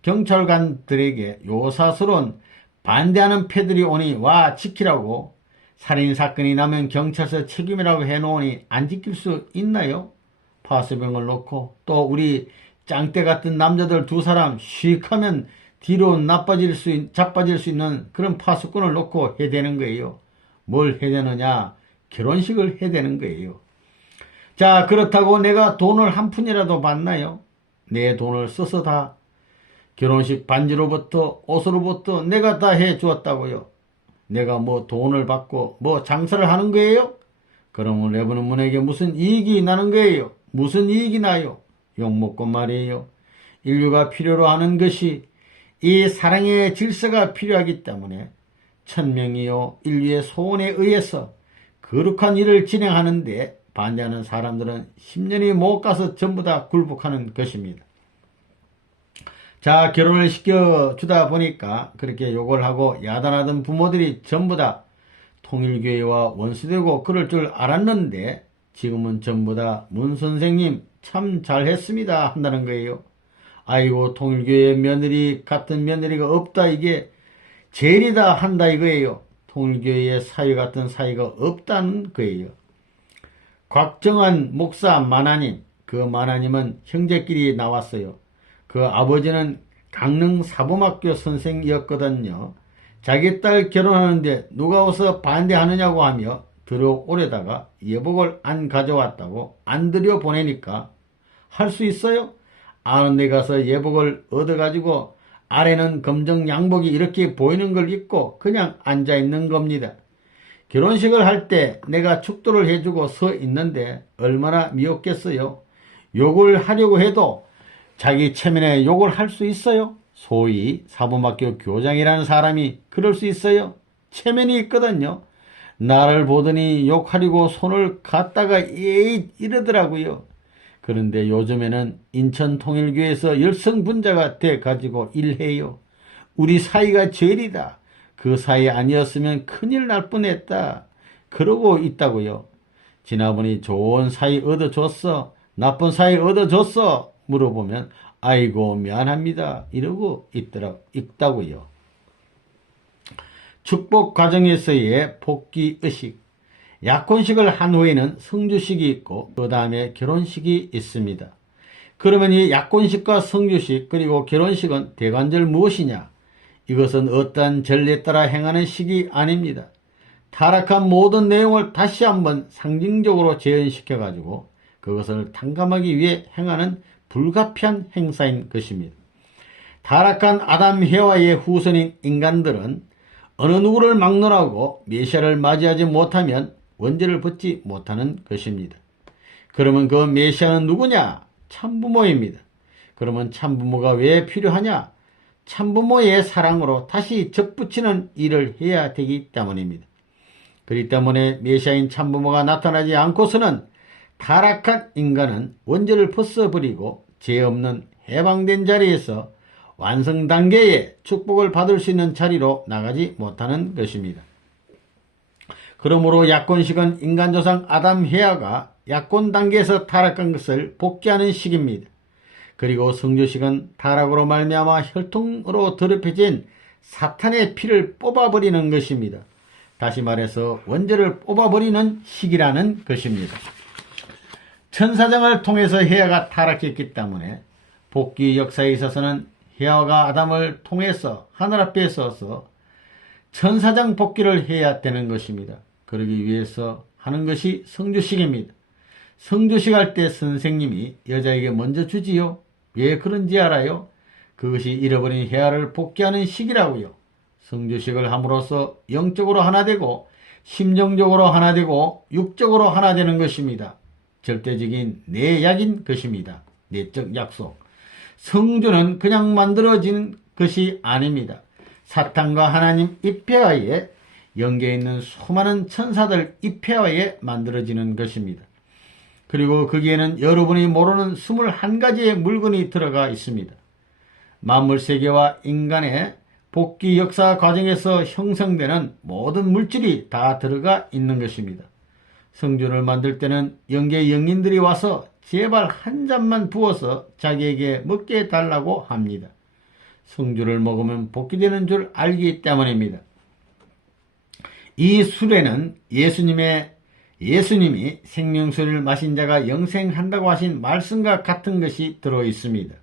경찰관들에게 요사스러운 반대하는 패들이 오니 와 지키라고 살인사건이 나면 경찰서 책임이라고 해놓으니 안 지킬 수 있나요? 파수병을 놓고 또 우리 짱대 같은 남자들 2사람 씩 하면 뒤로 자빠질 수 있는 그런 파수꾼을 놓고 해대는 거예요. 뭘 해대느냐? 결혼식을 해대는 거예요. 자, 그렇다고 내가 돈을 한 푼이라도 받나요? 내 돈을 써서 다 결혼식 반지로부터 옷으로부터 내가 다 해주었다고요. 내가 돈을 받고 장사를 하는 거예요? 그러면 레브는 분에게 무슨 이익이 나는 거예요? 무슨 이익이 나요? 욕먹고 말이에요. 인류가 필요로 하는 것이 이 사랑의 질서가 필요하기 때문에 천명이요 인류의 소원에 의해서 거룩한 일을 진행하는데 반대하는 사람들은 10년이 못 가서 전부 다 굴복하는 것입니다. 자, 결혼을 시켜주다 보니까 그렇게 욕을 하고 야단하던 부모들이 전부 다 통일교회와 원수되고 그럴 줄 알았는데 지금은 전부 다 문 선생님 참 잘했습니다 한다는 거예요. 아이고 통일교회 며느리 같은 며느리가 없다 이게 제일이다 한다 이거예요. 통일교회의 사위 같은 사위가 없다는 거예요. 곽정환 목사 만화님, 그 만화님은 형제끼리 나왔어요. 그 아버지는 강릉 사범학교 선생이었거든요. 자기 딸 결혼하는데 누가 와서 반대하느냐고 하며 들어오려다가 예복을 안 가져왔다고 안 들여보내니까 할 수 있어요? 아는 데 가서 예복을 얻어가지고 아래는 검정 양복이 이렇게 보이는 걸 입고 그냥 앉아있는 겁니다. 결혼식을 할 때 내가 축도를 해주고 서 있는데 얼마나 미웠겠어요. 욕을 하려고 해도 자기 체면에 욕을 할 수 있어요? 소위 사범학교 교장이라는 사람이 그럴 수 있어요? 체면이 있거든요. 나를 보더니 욕하려고 손을 갖다가 에잇 이러더라고요. 그런데 요즘에는 인천통일교에서 열성분자가 돼가지고 일해요. 우리 사이가 제일이다. 그 사이 아니었으면 큰일 날 뻔했다. 그러고 있다고요. 지나보니 좋은 사이 얻어줬어? 나쁜 사이 얻어줬어? 물어보면 아이고 미안합니다. 이러고 있다고요. 축복 과정에서의 복귀의식. 약혼식을 한 후에는 성주식이 있고 그 다음에 결혼식이 있습니다. 그러면 이 약혼식과 성주식 그리고 결혼식은 대관절 무엇이냐? 이것은 어떠한 전례에 따라 행하는 식이 아닙니다. 타락한 모든 내용을 다시 한번 상징적으로 재현시켜 가지고 그것을 탕감하기 위해 행하는 불가피한 행사인 것입니다. 타락한 아담 해와의 후손인 인간들은 어느 누구를 막론하고 메시아를 맞이하지 못하면 원죄를 벗지 못하는 것입니다. 그러면 그 메시아는 누구냐? 참부모입니다. 그러면 참부모가 왜 필요하냐? 참부모의 사랑으로 다시 접붙이는 일을 해야 되기 때문입니다. 그렇기 때문에 메시아인 참부모가 나타나지 않고서는 타락한 인간은 원죄를 벗어버리고 죄 없는 해방된 자리에서 완성 단계의 축복을 받을 수 있는 자리로 나가지 못하는 것입니다. 그러므로 약혼식은 인간조상 아담 해아가 약혼 단계에서 타락한 것을 복귀하는 식입니다. 그리고 성주식은 타락으로 말미암아 혈통으로 더럽혀진 사탄의 피를 뽑아버리는 것입니다. 다시 말해서 원죄를 뽑아버리는 식이라는 것입니다. 천사장을 통해서 해아가 타락했기 때문에 복귀 역사에 있어서는 해아가 아담을 통해서 하늘 앞에 서서 천사장 복귀를 해야 되는 것입니다. 그러기 위해서 하는 것이 성주식입니다. 성주식 할 때 선생님이 여자에게 먼저 주지요. 왜 그런지 알아요? 그것이 잃어버린 해아를 복귀하는 식이라고요. 성주식을 함으로써 영적으로 하나 되고 심정적으로 하나 되고 육적으로 하나 되는 것입니다. 절대적인 내약인 것입니다. 내적 약속. 성주는 그냥 만들어진 것이 아닙니다. 사탄과 하나님 입회하에 연계있는 수많은 천사들 입회하에 만들어지는 것입니다. 그리고 거기에는 여러분이 모르는 21가지의 물건이 들어가 있습니다. 만물세계와 인간의 복귀 역사 과정에서 형성되는 모든 물질이 다 들어가 있는 것입니다. 성주를 만들 때는 영계 영인들이 와서 제발 한 잔만 부어서 자기에게 먹게 해달라고 합니다. 성주를 먹으면 복귀되는 줄 알기 때문입니다. 이 술에는 예수님이 생명수를 마신 자가 영생한다고 하신 말씀과 같은 것이 들어있습니다.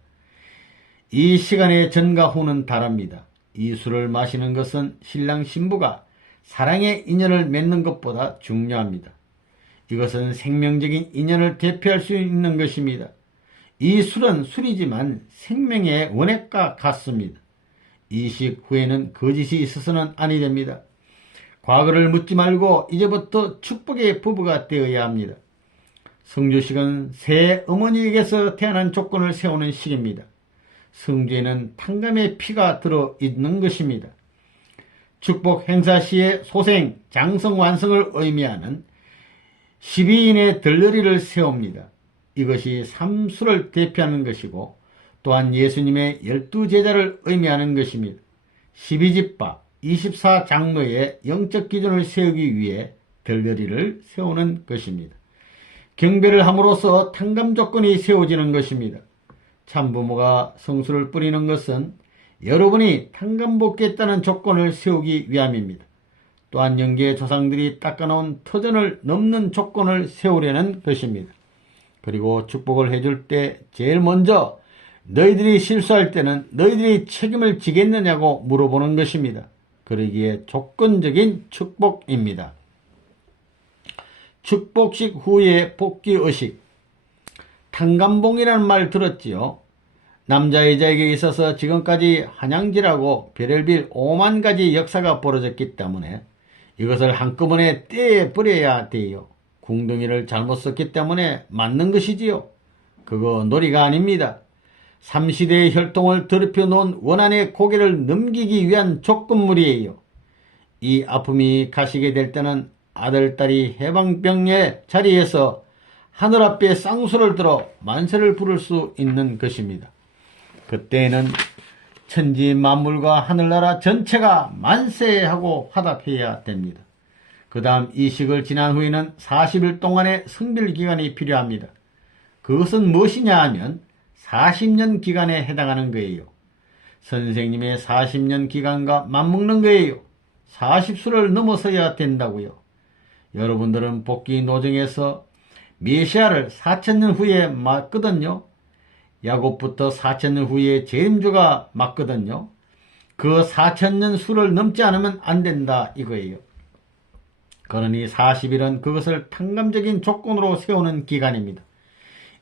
이 시간의 전과 후는 다릅니다. 이 술을 마시는 것은 신랑 신부가 사랑의 인연을 맺는 것보다 중요합니다. 이것은 생명적인 인연을 대표할 수 있는 것입니다. 이 술은 술이지만 생명의 원액과 같습니다. 이식 후에는 거짓이 있어서는 아니 됩니다. 과거를 묻지 말고 이제부터 축복의 부부가 되어야 합니다. 성주식은 새 어머니에게서 태어난 조건을 세우는 식입니다. 성주에는 탕감의 피가 들어있는 것입니다. 축복 행사 시에 소생, 장성, 완성을 의미하는 12인의 들러리를 세웁니다. 이것이 삼수를 대표하는 것이고 또한 예수님의 12제자를 의미하는 것입니다. 12지파, 24장로의 영적 기준을 세우기 위해 들러리를 세우는 것입니다. 경배를 함으로써 탕감 조건이 세워지는 것입니다. 참부모가 성수를 뿌리는 것은 여러분이 탕감받겠다는 조건을 세우기 위함입니다. 또한 영계의 조상들이 닦아놓은 터전을 넘는 조건을 세우려는 것입니다. 그리고 축복을 해줄 때 제일 먼저 너희들이 실수할 때는 너희들이 책임을 지겠느냐고 물어보는 것입니다. 그러기에 조건적인 축복입니다. 축복식 후의 복귀의식. 탕감봉이라는 말 들었지요? 남자 여자에게 있어서 지금까지 한양지라고 별의별 5만 가지 역사가 벌어졌기 때문에 이것을 한꺼번에 떼버려야 돼요. 궁둥이를 잘못 썼기 때문에 맞는 것이지요. 그거 놀이가 아닙니다. 삼시대의 혈통을 더럽혀 놓은 원한의 고개를 넘기기 위한 조건물이에요. 이 아픔이 가시게 될 때는 아들, 딸이 해방병의 자리에서 하늘 앞에 쌍수를 들어 만세를 부를 수 있는 것입니다. 그때에는 천지 만물과 하늘나라 전체가 만세하고 화답해야 됩니다. 그 다음 이 식을 지난 후에는 40일 동안의 성별기간이 필요합니다. 그것은 무엇이냐 하면 40년 기간에 해당하는 거예요. 선생님의 40년 기간과 맞먹는 거예요. 40수를 넘어서야 된다고요. 여러분들은 복귀 노정에서 메시아를 4000년 후에 맞거든요. 야곱부터 4000년 후에 재림주가 맞거든요. 그 4000년 수를 넘지 않으면 안 된다 이거예요. 그러니 40일은 그것을 탕감적인 조건으로 세우는 기간입니다.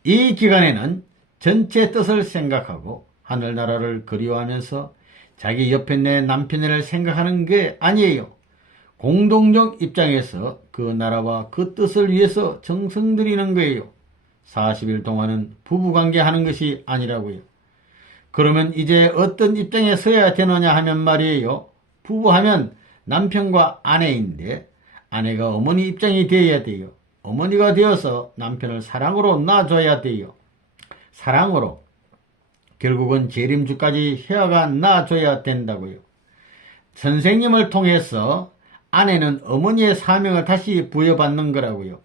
이 기간에는 전체 뜻을 생각하고 하늘나라를 그리워하면서 자기 옆에 내 남편을 생각하는 게 아니에요. 공동적 입장에서 그 나라와 그 뜻을 위해서 정성 들이는 거예요. 40일 동안은 부부관계 하는 것이 아니라고요. 그러면 이제 어떤 입장에 서야 되느냐 하면 말이에요. 부부하면 남편과 아내인데 아내가 어머니 입장이 되어야 돼요. 어머니가 되어서 남편을 사랑으로 놔줘야 돼요. 사랑으로. 결국은 재림주까지 헤어가 놔줘야 된다고요. 선생님을 통해서 아내는 어머니의 사명을 다시 부여받는 거라고요.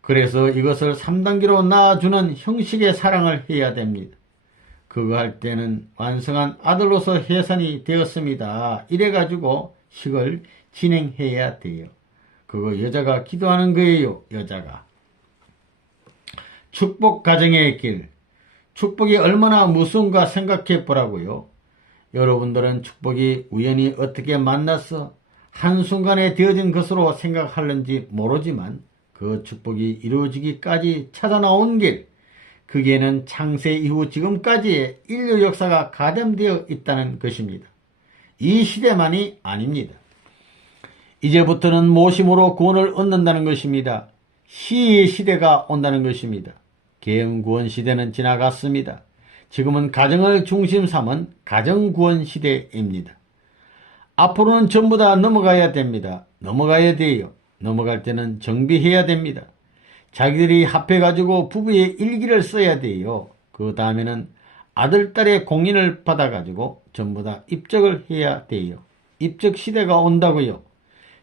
그래서 이것을 3단계로 낳아주는 형식의 사랑을 해야 됩니다. 그거 할 때는 완성한 아들로서 해산이 되었습니다. 이래가지고 식을 진행해야 돼요. 그거 여자가 기도하는 거예요. 여자가. 축복 가정의 길. 축복이 얼마나 무서운가 생각해 보라고요. 여러분들은 축복이 우연히 어떻게 만나서 한순간에 되어진 것으로 생각하는지 모르지만 그 축복이 이루어지기까지 찾아나온 길, 거기에는 창세 이후 지금까지의 인류 역사가 가담되어 있다는 것입니다. 이 시대만이 아닙니다. 이제부터는 모심으로 구원을 얻는다는 것입니다. 시의 시대가 온다는 것입니다. 개헌구원 시대는 지나갔습니다. 지금은 가정을 중심 삼은 가정구원 시대입니다. 앞으로는 전부 다 넘어가야 됩니다. 넘어가야 돼요. 넘어갈 때는 정비해야 됩니다. 자기들이 합해가지고 부부의 일기를 써야 돼요. 그 다음에는 아들, 딸의 공인을 받아가지고 전부 다 입적을 해야 돼요. 입적 시대가 온다고요.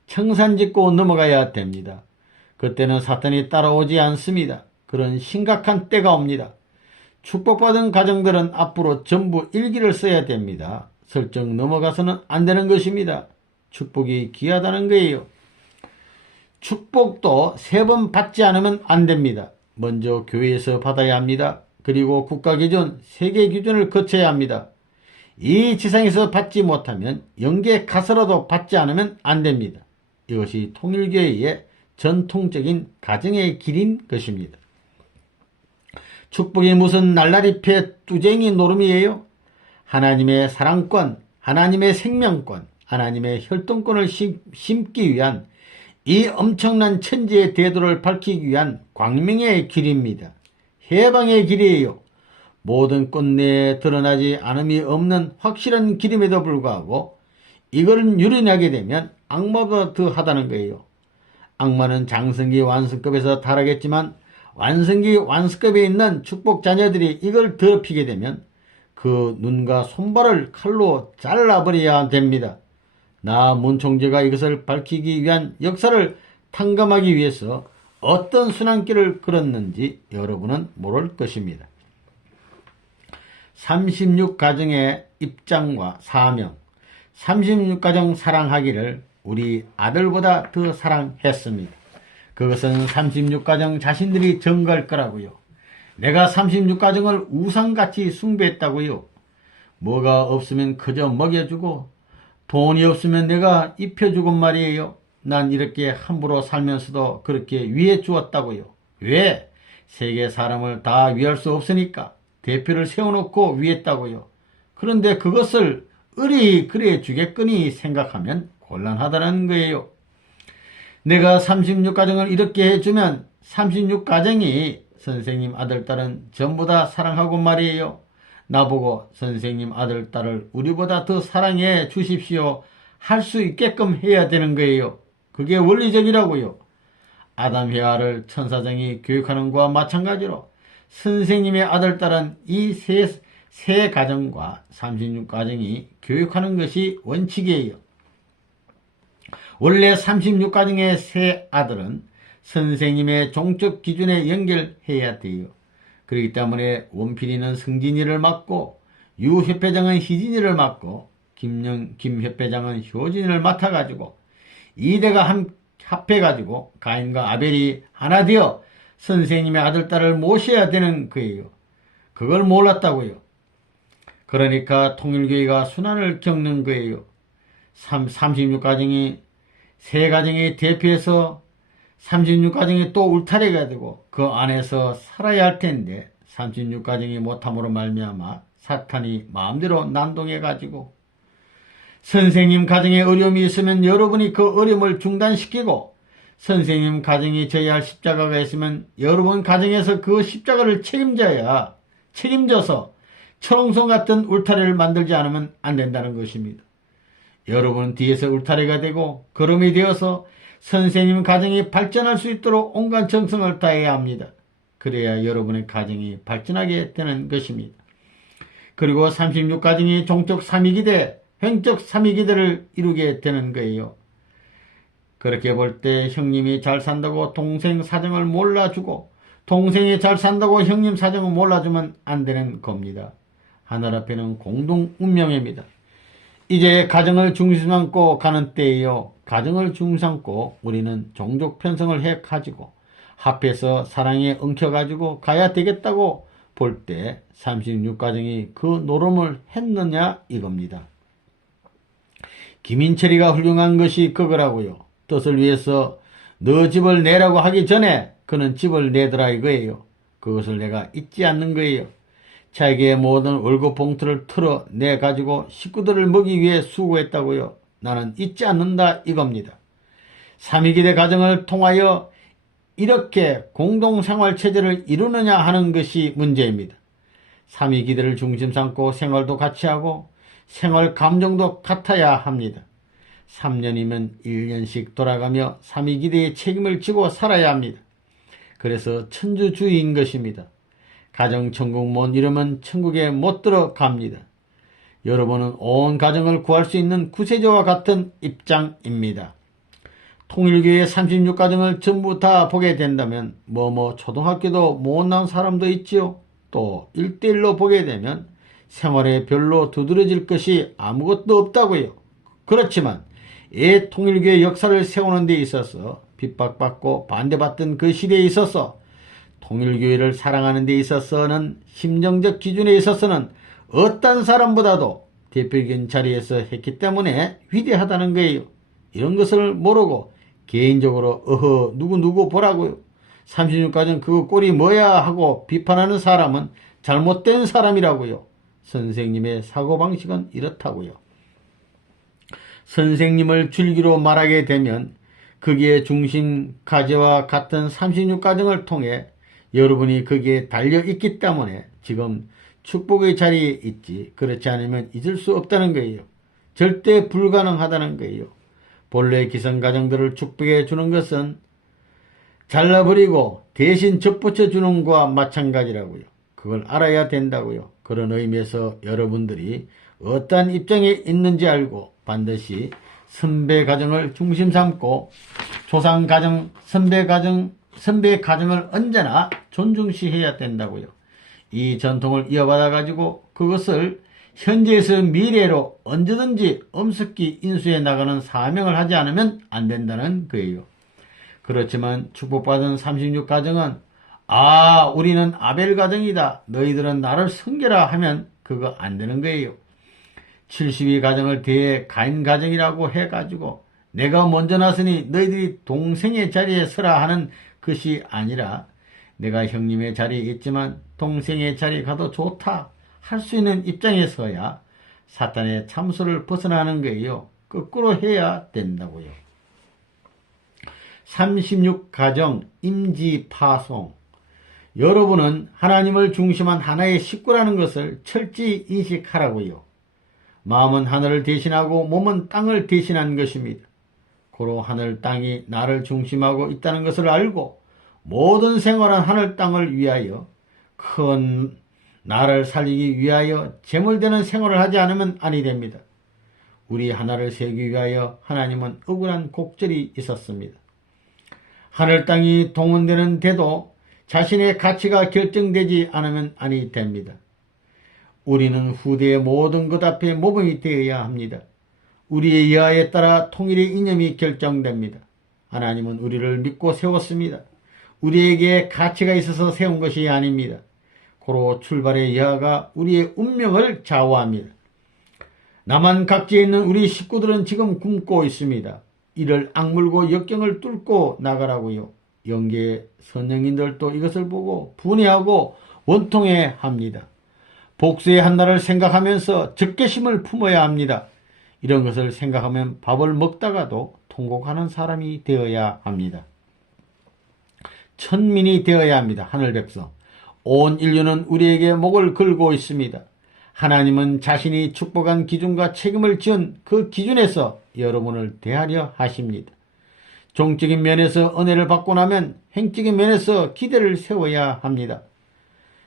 청산 짓고 넘어가야 됩니다. 그때는 사탄이 따라오지 않습니다. 그런 심각한 때가 옵니다. 축복받은 가정들은 앞으로 전부 일기를 써야 됩니다. 설정 넘어가서는 안 되는 것입니다. 축복이 귀하다는 거예요. 축복도 3번 받지 않으면 안 됩니다. 먼저 교회에서 받아야 합니다. 그리고 국가기준, 세계기준을 거쳐야 합니다. 이 지상에서 받지 못하면 영계 가서라도 받지 않으면 안 됩니다. 이것이 통일교회의 전통적인 가정의 길인 것입니다. 축복이 무슨 날라리패 뚜쟁이 노름이에요? 하나님의 사랑권, 하나님의 생명권, 하나님의 혈통권을 심기 위한 이 엄청난 천지의 대도를 밝히기 위한 광명의 길입니다. 해방의 길이에요. 모든 꽃내에 드러나지 않음이 없는 확실한 길임에도 불구하고 이걸 유린하게 되면 악마보다 더하다는 거예요. 악마는 장성기 완성급에서 타락했지만 완성기 완성급에 있는 축복 자녀들이 이걸 더럽히게 되면 그 눈과 손발을 칼로 잘라버려야 됩니다. 나 문총재가 이것을 밝히기 위한 역사를 탕감하기 위해서 어떤 순환길을 걸었는지 여러분은 모를 것입니다. 36가정의 입장과 사명, 36가정 사랑하기를 우리 아들보다 더 사랑했습니다. 그것은 36가정 자신들이 정갈 거라고요. 내가 36가정을 우상같이 숭배했다고요. 뭐가 없으면 그저 먹여주고 돈이 없으면 내가 입혀주고 말이에요. 난 이렇게 함부로 살면서도 그렇게 위해 주었다고요. 왜? 세계 사람을 다 위할 수 없으니까 대표를 세워놓고 위했다고요. 그런데 그것을 을이 그래 주겠거니 생각하면 곤란하다는 거예요. 내가 36가정을 이렇게 해주면 36가정이 선생님 아들딸은 전부 다 사랑하고 말이에요. 나보고 선생님 아들딸을 우리보다 더 사랑해 주십시오 할 수 있게끔 해야 되는 거예요. 그게 원리적이라고요. 아담 헤아를 천사장이 교육하는 것과 마찬가지로 선생님의 아들딸은 이 세 가정과 36가정이 교육하는 것이 원칙이에요. 원래 36가정의 세 아들은 선생님의 종적 기준에 연결해야 돼요. 그렇기 때문에 원필이는 승진이를 맡고 유협회장은 희진이를 맡고 김협회장은 효진이를 맡아가지고 이대가 합해가지고 가인과 아벨이 하나 되어 선생님의 아들딸을 모셔야 되는 거예요. 그걸 몰랐다고요. 그러니까 통일교회가 순환을 겪는 거예요. 36가정이 세 가정이 대표해서 36가정이 또 울타리가 되고 그 안에서 살아야 할 텐데 36가정이 못함으로 말미암아 사탄이 마음대로 난동해가지고 선생님 가정에 어려움이 있으면 여러분이 그 어려움을 중단시키고 선생님 가정이 져야 할 십자가가 있으면 여러분 가정에서 그 십자가를 책임져서 철옹성 같은 울타리를 만들지 않으면 안 된다는 것입니다. 여러분 뒤에서 울타리가 되고 걸음이 되어서 선생님 가정이 발전할 수 있도록 온갖 정성을 다해야 합니다. 그래야 여러분의 가정이 발전하게 되는 것입니다. 그리고 36가정이 종적 삼위기대, 횡적 삼위기대를 이루게 되는 거예요. 그렇게 볼 때 형님이 잘 산다고 동생 사정을 몰라주고 동생이 잘 산다고 형님 사정을 몰라주면 안 되는 겁니다. 하늘 앞에는 공동 운명입니다. 이제 가정을 중심 삼고 가는 때예요. 가정을 중심 삼고 우리는 종족 편성을 해가지고 합해서 사랑에 엉켜가지고 가야 되겠다고 볼 때 36가정이 그 노름을 했느냐 이겁니다. 김인철이가 훌륭한 것이 그거라고요. 뜻을 위해서 너 집을 내라고 하기 전에 그는 집을 내더라 이거예요. 그것을 내가 잊지 않는 거예요. 자기의 모든 월급 봉투를 털어내가지고 식구들을 먹이기 위해 수고했다고요. 나는 잊지 않는다 이겁니다. 삼위기대 가정을 통하여 이렇게 공동생활체제를 이루느냐 하는 것이 문제입니다. 삼위기대를 중심 삼고 생활도 같이 하고 생활 감정도 같아야 합니다. 3년이면 1년씩 돌아가며 삼위기대의 책임을 지고 살아야 합니다. 그래서 천주주의인 것입니다. 가정천국 못 이루면 천국에 못 들어갑니다. 여러분은 온 가정을 구할 수 있는 구세주와 같은 입장입니다. 통일교회 36가정을 전부 다 보게 된다면 초등학교도 못 나온 사람도 있지요. 또 1대1로 보게 되면 생활에 별로 두드러질 것이 아무것도 없다고요. 그렇지만 통일교회 역사를 세우는 데 있어서 핍박받고 반대받던 그 시대에 있어서 통일교회를 사랑하는 데 있어서는 심정적 기준에 있어서는 어떤 사람보다도 대표적인 자리에서 했기 때문에 위대하다는 거예요. 이런 것을 모르고 개인적으로 누구 보라고요. 36가정 그거 꼴이 뭐야 하고 비판하는 사람은 잘못된 사람이라고요. 선생님의 사고방식은 이렇다고요. 선생님을 줄기로 말하게 되면 거기에 중심 가지와 같은 36가정을 통해 여러분이 거기에 달려있기 때문에 지금 축복의 자리에 있지 그렇지 않으면 잊을 수 없다는 거예요. 절대 불가능하다는 거예요. 본래 기성가정들을 축복해 주는 것은 잘라버리고 대신 접붙여 주는 것과 마찬가지라고요. 그걸 알아야 된다고요. 그런 의미에서 여러분들이 어떠한 입장에 있는지 알고 반드시 선배 가정을 중심 삼고 조상 가정, 선배 가정을 언제나 존중시해야 된다고요. 이 전통을 이어받아 가지고 그것을 현재에서 미래로 언제든지 엄습기 인수해 나가는 사명을 하지 않으면 안 된다는 거예요. 그렇지만 축복받은 36가정은 우리는 아벨 가정이다. 너희들은 나를 섬겨라 하면 그거 안 되는 거예요. 72가정을 대해 가인 가정이라고 해가지고 내가 먼저 났으니 너희들이 동생의 자리에 서라 하는 것이 아니라 내가 형님의 자리에 있지만 동생의 자리에 가도 좋다 할 수 있는 입장에 서야 사탄의 참소를 벗어나는 거예요. 거꾸로 해야 된다고요. 36가정 임지 파송 여러분은 하나님을 중심한 하나의 식구라는 것을 철저히 인식하라고요. 마음은 하늘을 대신하고 몸은 땅을 대신한 것입니다. 고로 하늘 땅이 나를 중심하고 있다는 것을 알고 모든 생활은 하늘 땅을 위하여 큰 나를 살리기 위하여 재물되는 생활을 하지 않으면 아니 됩니다. 우리 하나를 세우기 위하여 하나님은 억울한 곡절이 있었습니다. 하늘 땅이 동원되는 데도 자신의 가치가 결정되지 않으면 아니 됩니다. 우리는 후대의 모든 것 앞에 모범이 되어야 합니다. 우리의 여하에 따라 통일의 이념이 결정됩니다. 하나님은 우리를 믿고 세웠습니다. 우리에게 가치가 있어서 세운 것이 아닙니다. 고로 출발의 여하가 우리의 운명을 좌우합니다. 남한 각지에 있는 우리 식구들은 지금 굶고 있습니다. 이를 악물고 역경을 뚫고 나가라고요. 영계 선영인들도 이것을 보고 분해하고 원통해 합니다. 복수의 한날을 생각하면서 적개심을 품어야 합니다. 이런 것을 생각하면 밥을 먹다가도 통곡하는 사람이 되어야 합니다. 천민이 되어야 합니다. 하늘 백성. 온 인류는 우리에게 목을 걸고 있습니다. 하나님은 자신이 축복한 기준과 책임을 지은 그 기준에서 여러분을 대하려 하십니다. 종적인 면에서 은혜를 받고 나면 행적인 면에서 기대를 세워야 합니다.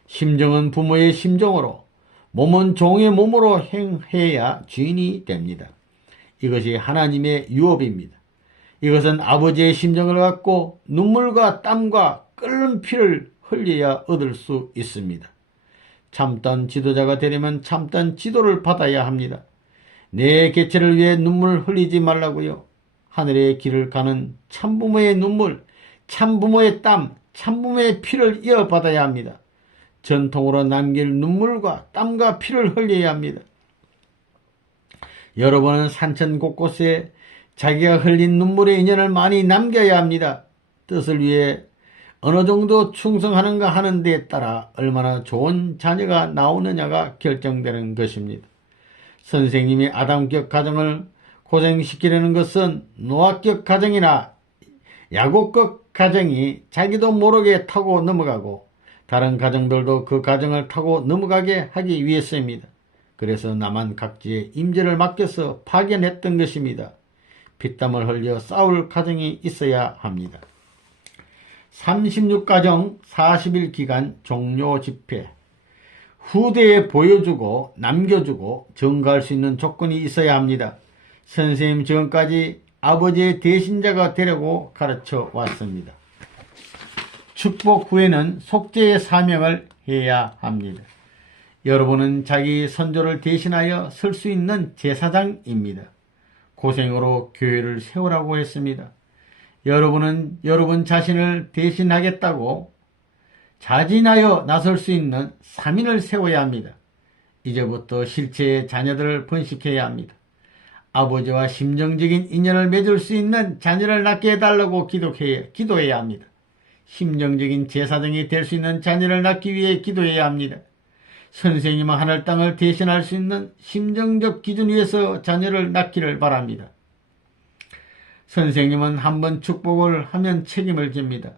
심정은 부모의 심정으로, 몸은 종의 몸으로 행해야 주인이 됩니다. 이것이 하나님의 유업입니다. 이것은 아버지의 심정을 갖고 눈물과 땀과 끓는 피를 흘려야 얻을 수 있습니다. 참된 지도자가 되려면 참된 지도를 받아야 합니다. 내 개체를 위해 눈물을 흘리지 말라고요. 하늘의 길을 가는 참부모의 눈물, 참부모의 땀, 참부모의 피를 이어받아야 합니다. 전통으로 남길 눈물과 땀과 피를 흘려야 합니다. 여러분은 산천 곳곳에 자기가 흘린 눈물의 인연을 많이 남겨야 합니다. 뜻을 위해 어느 정도 충성하는가 하는 데에 따라 얼마나 좋은 자녀가 나오느냐가 결정되는 것입니다. 선생님이 아담격 가정을 고생시키려는 것은 노아격 가정이나 야곱격 가정이 자기도 모르게 타고 넘어가고 다른 가정들도 그 가정을 타고 넘어가게 하기 위해서입니다. 그래서 남한 각지에 임재를 맡겨서 파견했던 것입니다. 피땀을 흘려 싸울 가정이 있어야 합니다. 36가정 40일 기간 종료 집회. 후대에 보여주고 남겨주고 증거할 수 있는 조건이 있어야 합니다. 선생님 지금까지 아버지의 대신자가 되려고 가르쳐 왔습니다. 축복 후에는 속죄의 사명을 해야 합니다. 여러분은 자기 선조를 대신하여 설 수 있는 제사장입니다. 고생으로 교회를 세우라고 했습니다. 여러분은 여러분 자신을 대신하겠다고 자진하여 나설 수 있는 3인을 세워야 합니다. 이제부터 실체의 자녀들을 번식해야 합니다. 아버지와 심정적인 인연을 맺을 수 있는 자녀를 낳게 해달라고 기도해야 합니다. 심정적인 제사장이 될 수 있는 자녀를 낳기 위해 기도해야 합니다. 선생님은 하늘 땅을 대신할 수 있는 심정적 기준 위에서 자녀를 낳기를 바랍니다. 선생님은 한번 축복을 하면 책임을 집니다.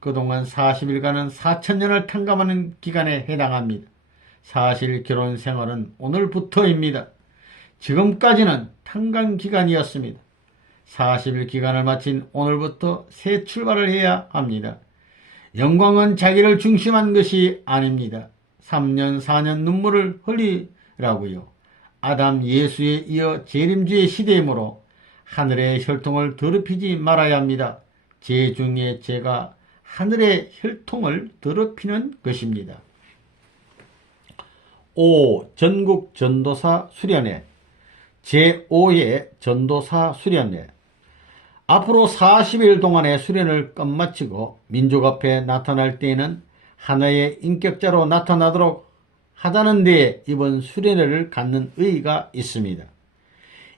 그동안 40일간은 4,000년을 탕감하는 기간에 해당합니다. 사실 결혼 생활은 오늘부터입니다. 지금까지는 탕감 기간이었습니다. 40일 기간을 마친 오늘부터 새 출발을 해야 합니다. 영광은 자기를 중심한 것이 아닙니다. 3년 4년 눈물을 흘리라고요. 아담 예수에 이어 재림주의 시대이므로 하늘의 혈통을 더럽히지 말아야 합니다. 죄 중에 죄가 하늘의 혈통을 더럽히는 것입니다. 5. 전국 전도사 수련회. 제5회 전도사 수련회. 앞으로 40일 동안의 수련을 끝마치고 민족 앞에 나타날 때에는 하나의 인격자로 나타나도록 하자는 데에 이번 수련회를 갖는 의의가 있습니다.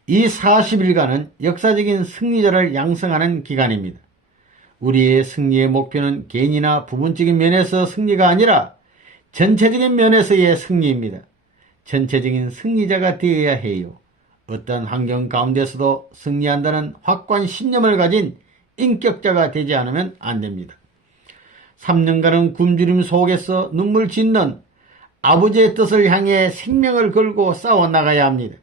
이 40일간은 역사적인 승리자를 양성하는 기간입니다. 우리의 승리의 목표는 개인이나 부분적인 면에서 승리가 아니라 전체적인 면에서의 승리입니다. 전체적인 승리자가 되어야 해요. 어떤 환경 가운데서도 승리한다는 확고한 신념을 가진 인격자가 되지 않으면 안 됩니다. 3년간은 굶주림 속에서 눈물 짓는 아버지의 뜻을 향해 생명을 걸고 싸워나가야 합니다.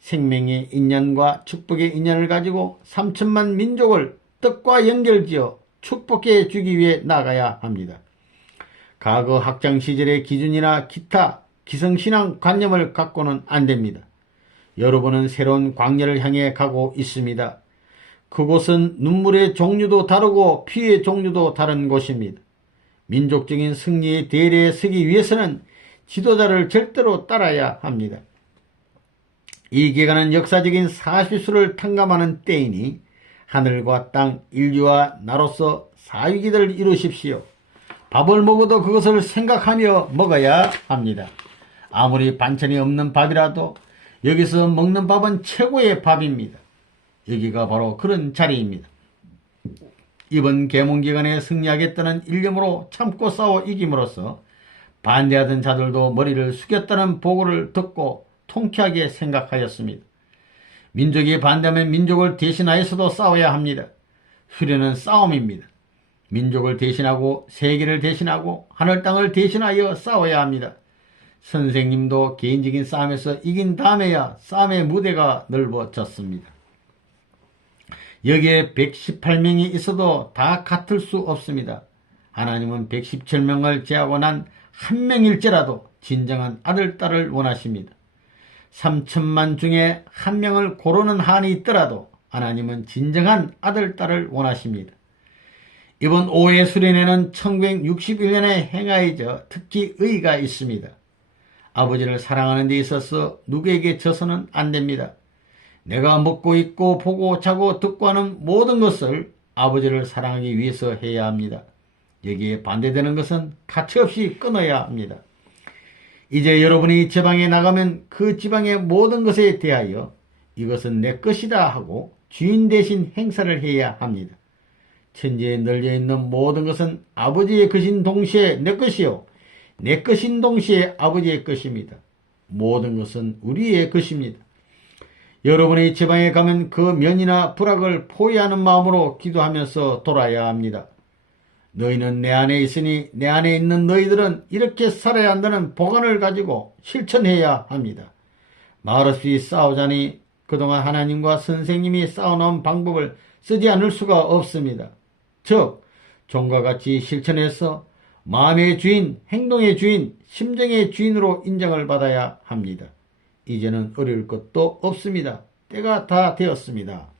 생명의 인연과 축복의 인연을 가지고 3천만 민족을 뜻과 연결지어 축복해 주기 위해 나가야 합니다. 과거 학창시절의 기준이나 기타 기성신앙 관념을 갖고는 안 됩니다. 여러분은 새로운 광야를 향해 가고 있습니다. 그곳은 눈물의 종류도 다르고 피의 종류도 다른 곳입니다. 민족적인 승리의 대례에 서기 위해서는 지도자를 절대로 따라야 합니다. 이 기간은 역사적인 사실수를 탕감하는 때이니 하늘과 땅, 인류와 나로서 사위기들을 이루십시오. 밥을 먹어도 그것을 생각하며 먹어야 합니다. 아무리 반찬이 없는 밥이라도 여기서 먹는 밥은 최고의 밥입니다. 여기가 바로 그런 자리입니다. 이번 계몽기간에 승리하겠다는 일념으로 참고 싸워 이김으로써 반대하던 자들도 머리를 숙였다는 보고를 듣고 통쾌하게 생각하였습니다. 민족이 반대하면 민족을 대신하여서도 싸워야 합니다. 수련은 싸움입니다. 민족을 대신하고 세계를 대신하고 하늘 땅을 대신하여 싸워야 합니다. 선생님도 개인적인 싸움에서 이긴 다음에야 싸움의 무대가 넓어졌습니다. 여기에 118명이 있어도 다 같을 수 없습니다. 하나님은 117명을 제하고 난 한 명일지라도 진정한 아들, 딸을 원하십니다. 3천만 중에 한 명을 고르는 한이 있더라도 하나님은 진정한 아들, 딸을 원하십니다. 이번 5회 수련회는 1961년에 행하여져 특히 의의가 있습니다. 아버지를 사랑하는 데 있어서 누구에게 져서는 안 됩니다. 내가 먹고 입고 보고 자고 듣고 하는 모든 것을 아버지를 사랑하기 위해서 해야 합니다. 여기에 반대되는 것은 가차없이 끊어야 합니다. 이제 여러분이 지방에 나가면 그 지방의 모든 것에 대하여 이것은 내 것이다 하고 주인 대신 행사를 해야 합니다. 천지에 널려있는 모든 것은 아버지의 것인 동시에 내 것이요 내 것인 동시에 아버지의 것입니다. 모든 것은 우리의 것입니다. 여러분이 지방에 가면 그 면이나 불악을 포위하는 마음으로 기도하면서 돌아야 합니다. 너희는 내 안에 있으니 내 안에 있는 너희들은 이렇게 살아야 한다는 보관을 가지고 실천해야 합니다. 말없이 싸우자니 그동안 하나님과 선생님이 싸워놓은 방법을 쓰지 않을 수가 없습니다. 즉 종과 같이 실천해서 마음의 주인, 행동의 주인, 심정의 주인으로 인정을 받아야 합니다. 이제는 어려울 것도 없습니다. 때가 다 되었습니다.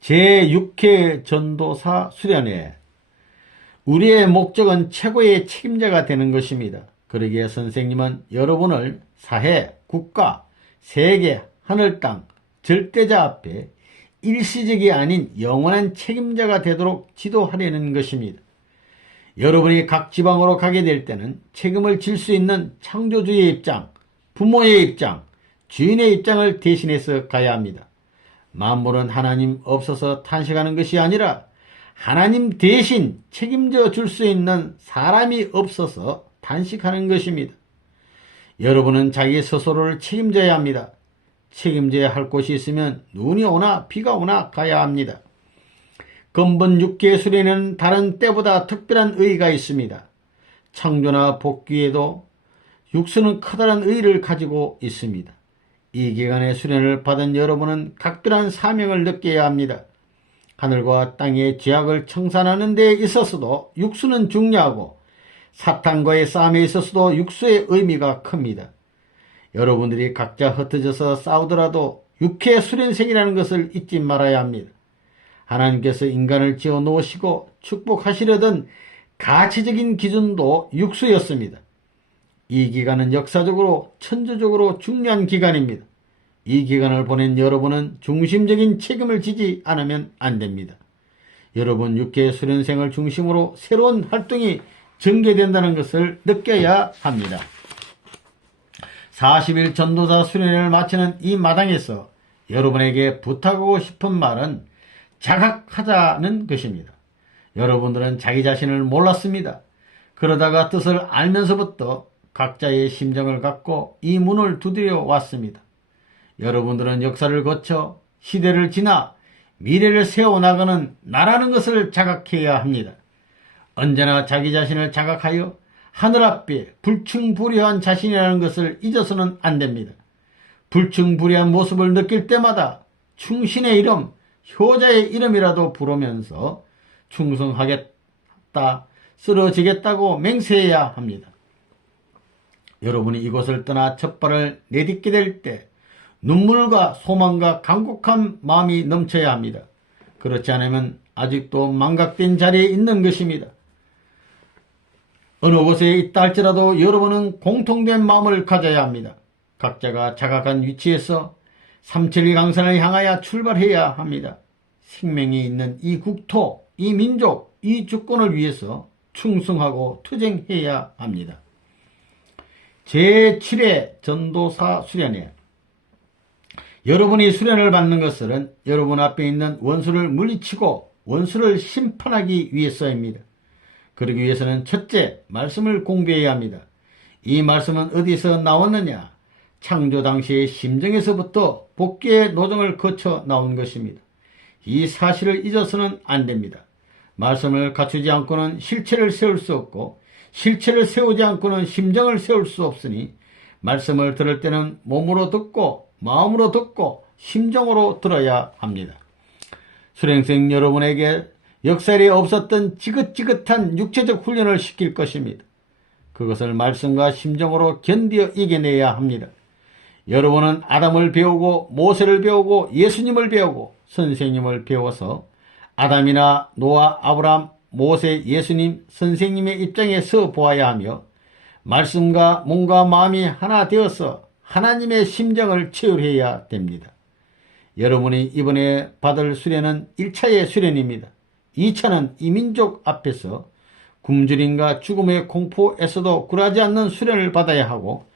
제6회 전도사 수련회. 우리의 목적은 최고의 책임자가 되는 것입니다. 그러기에 선생님은 여러분을 사회, 국가, 세계, 하늘, 땅, 절대자 앞에 일시적이 아닌 영원한 책임자가 되도록 지도하려는 것입니다. 여러분이 각 지방으로 가게 될 때는 책임을 질 수 있는 창조주의 입장, 부모의 입장, 주인의 입장을 대신해서 가야 합니다. 만물은 하나님 없어서 탄식하는 것이 아니라 하나님 대신 책임져 줄 수 있는 사람이 없어서 탄식하는 것입니다. 여러분은 자기 스스로를 책임져야 합니다. 책임져야 할 곳이 있으면 눈이 오나 비가 오나 가야 합니다. 근본 6개 수련회는 다른 때보다 특별한 의의가 있습니다. 창조나 복귀에도 육수는 커다란 의의를 가지고 있습니다. 이 기간의 수련을 받은 여러분은 각별한 사명을 느껴야 합니다. 하늘과 땅의 죄악을 청산하는 데 있어서도 육수는 중요하고 사탄과의 싸움에 있어서도 육수의 의미가 큽니다. 여러분들이 각자 흩어져서 싸우더라도 육회 수련생이라는 것을 잊지 말아야 합니다. 하나님께서 인간을 지어 놓으시고 축복하시려던 가치적인 기준도 육수였습니다. 이 기간은 역사적으로 천주적으로 중요한 기간입니다. 이 기간을 보낸 여러분은 중심적인 책임을 지지 않으면 안 됩니다. 여러분 6회 수련생을 중심으로 새로운 활동이 전개된다는 것을 느껴야 합니다. 40일 전도사 수련회를 마치는 이 마당에서 여러분에게 부탁하고 싶은 말은 자각하자는 것입니다. 여러분들은 자기 자신을 몰랐습니다. 그러다가 뜻을 알면서부터 각자의 심정을 갖고 이 문을 두드려 왔습니다. 여러분들은 역사를 거쳐 시대를 지나 미래를 세워나가는 나라는 것을 자각해야 합니다. 언제나 자기 자신을 자각하여 하늘 앞에 불충불이한 자신이라는 것을 잊어서는 안 됩니다. 불충불이한 모습을 느낄 때마다 충신의 이름, 효자의 이름이라도 부르면서 충성하겠다, 쓰러지겠다고 맹세해야 합니다. 여러분이 이곳을 떠나 첫발을 내딛게 될 때 눈물과 소망과 간곡한 마음이 넘쳐야 합니다. 그렇지 않으면 아직도 망각된 자리에 있는 것입니다. 어느 곳에 있다 할지라도 여러분은 공통된 마음을 가져야 합니다. 각자가 자각한 위치에서 삼천리 강산을 향하여 출발해야 합니다. 생명이 있는 이 국토, 이 민족, 이 주권을 위해서 충성하고 투쟁해야 합니다. 제7회 전도사 수련회. 여러분이 수련을 받는 것은 여러분 앞에 있는 원수를 물리치고 원수를 심판하기 위해서입니다. 그러기 위해서는 첫째, 말씀을 공부해야 합니다. 이 말씀은 어디서 나왔느냐? 창조 당시의 심정에서부터 복귀의 노정을 거쳐 나온 것입니다. 이 사실을 잊어서는 안 됩니다. 말씀을 갖추지 않고는 실체를 세울 수 없고 실체를 세우지 않고는 심정을 세울 수 없으니 말씀을 들을 때는 몸으로 듣고 마음으로 듣고 심정으로 들어야 합니다. 수련생 여러분에게 역설이 없었던 지긋지긋한 육체적 훈련을 시킬 것입니다. 그것을 말씀과 심정으로 견디어 이겨내야 합니다. 여러분은 아담을 배우고 모세를 배우고 예수님을 배우고 선생님을 배워서 아담이나 노아, 아브라함, 모세, 예수님, 선생님의 입장에 서 보아야 하며 말씀과 몸과 마음이 하나 되어서 하나님의 심정을 체험해야 됩니다. 여러분이 이번에 받을 수련은 1차의 수련입니다. 2차는 이 민족 앞에서 굶주림과 죽음의 공포에서도 굴하지 않는 수련을 받아야 하고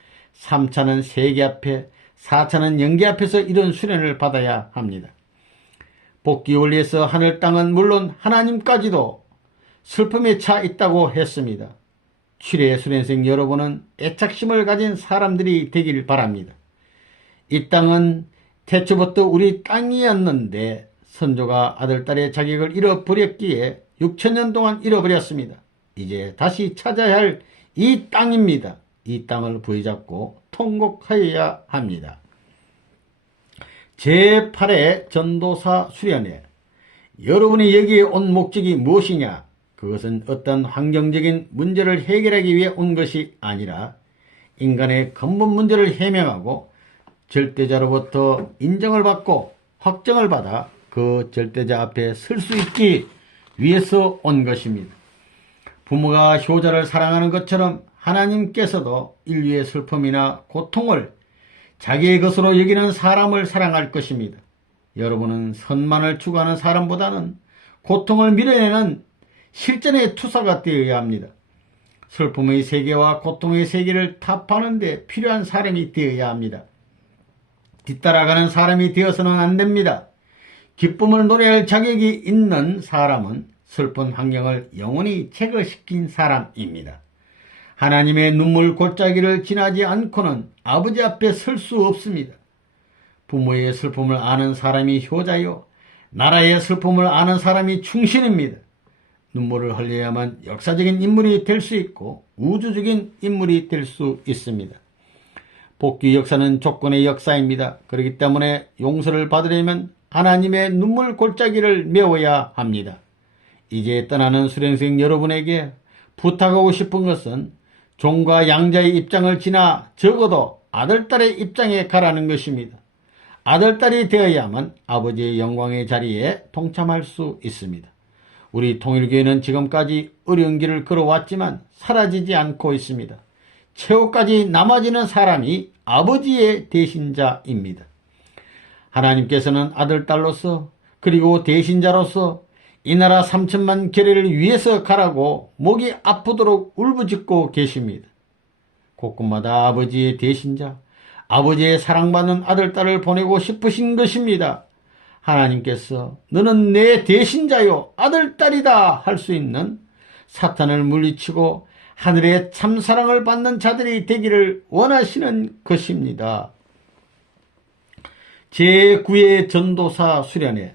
3차는 세계 앞에 4차는 영계 앞에서 이런 수련을 받아야 합니다. 복귀 원리에서 하늘 땅은 물론 하나님까지도 슬픔에 차 있다고 했습니다. 7회 수련생 여러분은 애착심을 가진 사람들이 되길 바랍니다. 이 땅은 태초부터 우리 땅이었는데 선조가 아들딸의 자격을 잃어버렸기에 6천년 동안 잃어버렸습니다. 이제 다시 찾아야 할 이 땅입니다. 이 땅을 부여잡고 통곡하여야 합니다. 제8회 전도사 수련회. 여러분이 여기에 온 목적이 무엇이냐? 그것은 어떤 환경적인 문제를 해결하기 위해 온 것이 아니라 인간의 근본 문제를 해명하고 절대자로부터 인정을 받고 확정을 받아 그 절대자 앞에 설 수 있기 위해서 온 것입니다. 부모가 효자를 사랑하는 것처럼 하나님께서도 인류의 슬픔이나 고통을 자기의 것으로 여기는 사람을 사랑할 것입니다. 여러분은 선만을 추구하는 사람보다는 고통을 밀어내는 실전의 투사가 되어야 합니다. 슬픔의 세계와 고통의 세계를 타파하는 데 필요한 사람이 되어야 합니다. 뒤따라가는 사람이 되어서는 안 됩니다. 기쁨을 노래할 자격이 있는 사람은 슬픈 환경을 영원히 제거시킨 사람입니다. 하나님의 눈물 골짜기를 지나지 않고는 아버지 앞에 설 수 없습니다. 부모의 슬픔을 아는 사람이 효자요, 나라의 슬픔을 아는 사람이 충신입니다. 눈물을 흘려야만 역사적인 인물이 될 수 있고 우주적인 인물이 될 수 있습니다. 복귀 역사는 조건의 역사입니다. 그렇기 때문에 용서를 받으려면 하나님의 눈물 골짜기를 메워야 합니다. 이제 떠나는 수련생 여러분에게 부탁하고 싶은 것은 종과 양자의 입장을 지나 적어도 아들딸의 입장에 가라는 것입니다. 아들딸이 되어야만 아버지의 영광의 자리에 동참할 수 있습니다. 우리 통일교회는 지금까지 어려운 길을 걸어왔지만 사라지지 않고 있습니다. 최후까지 남아지는 사람이 아버지의 대신자입니다. 하나님께서는 아들딸로서 그리고 대신자로서 이 나라 3천만 교회를 위해서 가라고 목이 아프도록 울부짖고 계십니다. 곳곳마다 아버지의 대신자, 아버지의 사랑받는 아들딸을 보내고 싶으신 것입니다. 하나님께서 너는 내 대신자요 아들딸이다 할 수 있는 사탄을 물리치고 하늘의 참사랑을 받는 자들이 되기를 원하시는 것입니다. 제9회 전도사 수련회.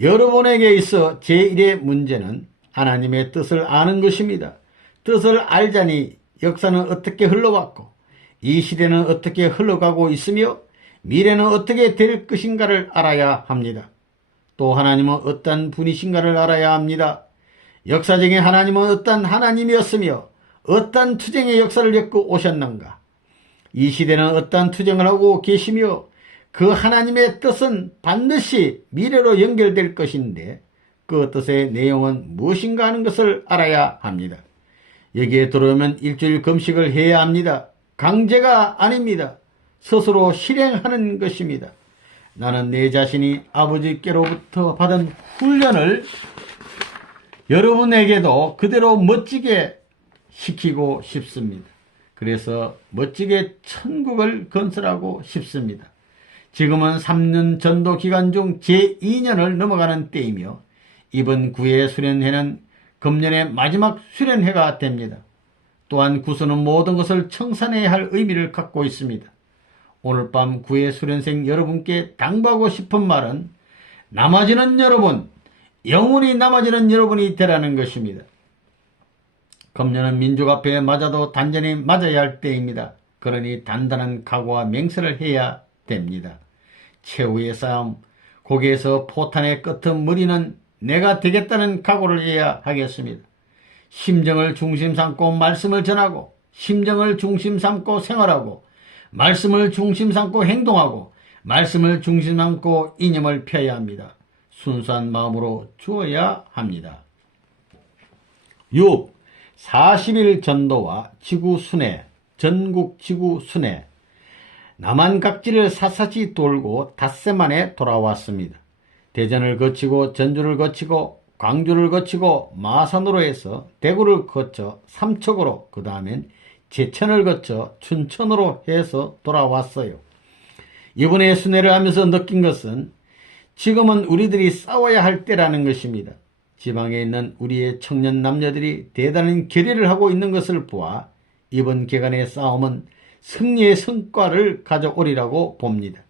여러분에게 있어 제1의 문제는 하나님의 뜻을 아는 것입니다. 뜻을 알자니 역사는 어떻게 흘러왔고 이 시대는 어떻게 흘러가고 있으며 미래는 어떻게 될 것인가를 알아야 합니다. 또 하나님은 어떤 분이신가를 알아야 합니다. 역사적인 하나님은 어떤 하나님이었으며 어떤 투쟁의 역사를 겪고 오셨는가. 이 시대는 어떤 투쟁을 하고 계시며 그 하나님의 뜻은 반드시 미래로 연결될 것인데 그 뜻의 내용은 무엇인가 하는 것을 알아야 합니다. 여기에 들어오면 일주일 금식을 해야 합니다. 강제가 아닙니다. 스스로 실행하는 것입니다. 나는 내 자신이 아버지께로부터 받은 훈련을 여러분에게도 그대로 멋지게 시키고 싶습니다. 그래서 멋지게 천국을 건설하고 싶습니다. 지금은 3년 전도 기간 중 제2년을 넘어가는 때이며 이번 9회 수련회는 금년의 마지막 수련회가 됩니다. 또한 구수는 모든 것을 청산해야 할 의미를 갖고 있습니다. 오늘 밤 9회 수련생 여러분께 당부하고 싶은 말은 남아지는 여러분, 영원히 남아지는 여러분이 되라는 것입니다. 금년은 민족 앞에 맞아도 단전히 맞아야 할 때입니다. 그러니 단단한 각오와 맹세를 해야 됩니다. 최후의 싸움, 거기에서 포탄의 끝은 무리는 내가 되겠다는 각오를 해야 하겠습니다. 심정을 중심 삼고 말씀을 전하고 심정을 중심 삼고 생활하고 말씀을 중심 삼고 행동하고 말씀을 중심 삼고 이념을 펴야 합니다. 순수한 마음으로 주어야 합니다. 6. 40일 전도와 지구순회, 전국 지구순회. 남한 각지를 샅샅이 돌고 닷새 만에 돌아왔습니다. 대전을 거치고 전주를 거치고 광주를 거치고 마산으로 해서 대구를 거쳐 삼척으로 그 다음엔 제천을 거쳐 춘천으로 해서 돌아왔어요. 이번에 순회를 하면서 느낀 것은 지금은 우리들이 싸워야 할 때라는 것입니다. 지방에 있는 우리의 청년 남녀들이 대단한 결의를 하고 있는 것을 보아 이번 기간의 싸움은 승리의 성과를 가져오리라고 봅니다.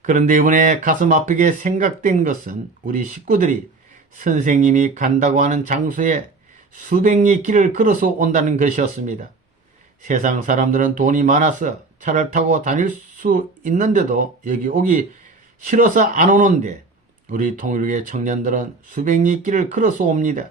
그런데 이번에 가슴 아프게 생각된 것은 우리 식구들이 선생님이 간다고 하는 장소에 수백 리 길을 걸어서 온다는 것이었습니다. 세상 사람들은 돈이 많아서 차를 타고 다닐 수 있는데도 여기 오기 싫어서 안 오는데 우리 통일교회 청년들은 수백 리 길을 걸어서 옵니다.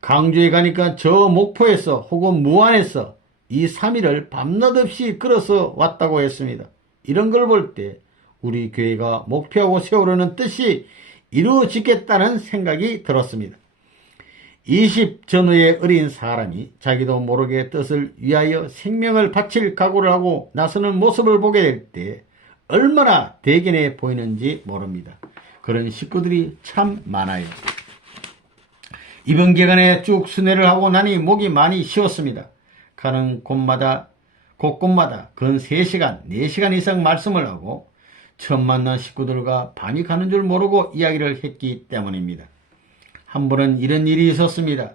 강주에 가니까 저 목포에서 혹은 무안에서 2, 3일을 밤낮 없이 걸어서 왔다고 했습니다. 이런 걸 볼 때 우리 교회가 목표하고 세우려는 뜻이 이루어지겠다는 생각이 들었습니다. 20 전후의 어린 사람이 자기도 모르게 뜻을 위하여 생명을 바칠 각오를 하고 나서는 모습을 보게 될 때 얼마나 대견해 보이는지 모릅니다. 그런 식구들이 참 많아요. 이번 기간에 쭉 순회를 하고 나니 목이 많이 쉬었습니다. 가는 곳마다 곳곳마다 근 3시간, 4시간 이상 말씀을 하고 처음 만난 식구들과 밤이 가는 줄 모르고 이야기를 했기 때문입니다. 한 번은 이런 일이 있었습니다.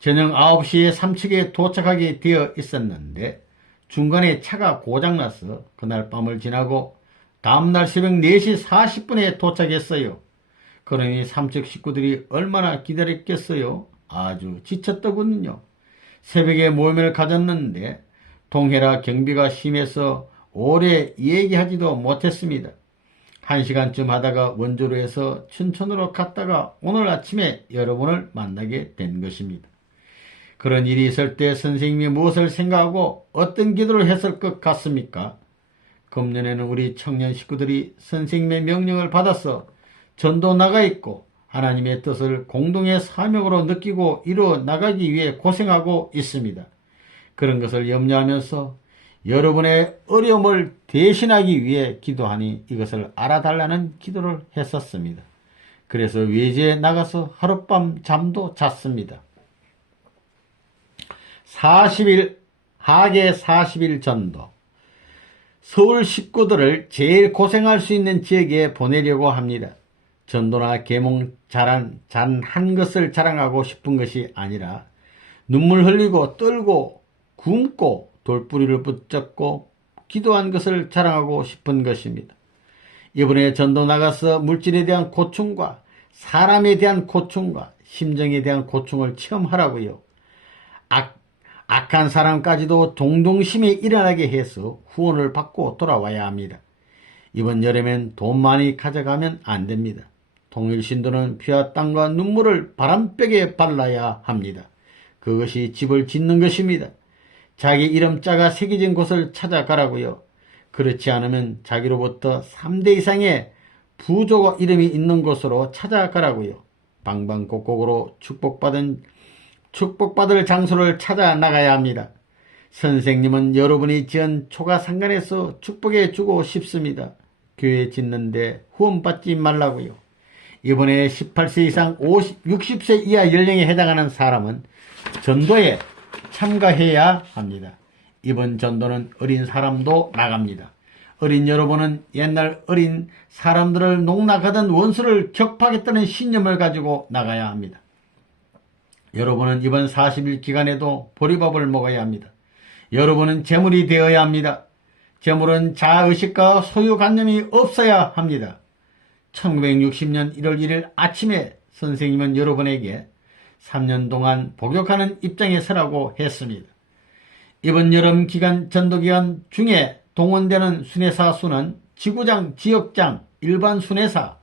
저녁 9시에 삼척에 도착하게 되어 있었는데 중간에 차가 고장나서 그날 밤을 지나고 다음날 새벽 4시 40분에 도착했어요. 그러니 삼척 식구들이 얼마나 기다렸겠어요. 아주 지쳤더군요. 새벽에 모임을 가졌는데 동해라 경비가 심해서 오래 얘기하지도 못했습니다. 1시간쯤 하다가 원조로 해서 춘천으로 갔다가 오늘 아침에 여러분을 만나게 된 것입니다. 그런 일이 있을 때 선생님이 무엇을 생각하고 어떤 기도를 했을 것 같습니까? 금년에는 우리 청년 식구들이 선생님의 명령을 받아서 전도 나가 있고 하나님의 뜻을 공동의 사명으로 느끼고 이루어 나가기 위해 고생하고 있습니다. 그런 것을 염려하면서 여러분의 어려움을 대신하기 위해 기도하니 이것을 알아달라는 기도를 했었습니다. 그래서 외지에 나가서 하룻밤 잠도 잤습니다. 40일, 하계 40일 전도. 서울 식구들을 제일 고생할 수 있는 지역에 보내려고 합니다. 전도나 계몽 잔한 것을 자랑하고 싶은 것이 아니라 눈물 흘리고 떨고 굶고 돌뿌리를 붙잡고 기도한 것을 자랑하고 싶은 것입니다. 이번에 전도 나가서 물질에 대한 고충과 사람에 대한 고충과 심정에 대한 고충을 체험하라고요. 악한 사람까지도 동정심이 일어나게 해서 후원을 받고 돌아와야 합니다. 이번 여름엔 돈 많이 가져가면 안 됩니다. 통일신도는 피와 땀과 눈물을 바람벽에 발라야 합니다. 그것이 집을 짓는 것입니다. 자기 이름자가 새겨진 곳을 찾아가라고요. 그렇지 않으면 자기로부터 3대 이상의 부조가 이름이 있는 곳으로 찾아가라고요. 방방곡곡으로 축복받을 장소를 찾아 나가야 합니다. 선생님은 여러분이 지은 초가상간에서 축복해 주고 싶습니다. 교회 짓는데 후원받지 말라고요. 이번에 18세 이상 60세 이하 연령에 해당하는 사람은 전도에 참가해야 합니다. 이번 전도는 어린 사람도 나갑니다. 어린 여러분은 옛날 어린 사람들을 농락하던 원수를 격파하겠다는 신념을 가지고 나가야 합니다. 여러분은 이번 40일 기간에도 보리밥을 먹어야 합니다. 여러분은 재물이 되어야 합니다. 재물은 자아의식과 소유관념이 없어야 합니다. 1960년 1월 1일 아침에 선생님은 여러분에게 3년 동안 복역하는 입장에 서라고 했습니다. 이번 여름 기간 전도기간 중에 동원되는 순회사 수는 지구장, 지역장, 일반 순회사,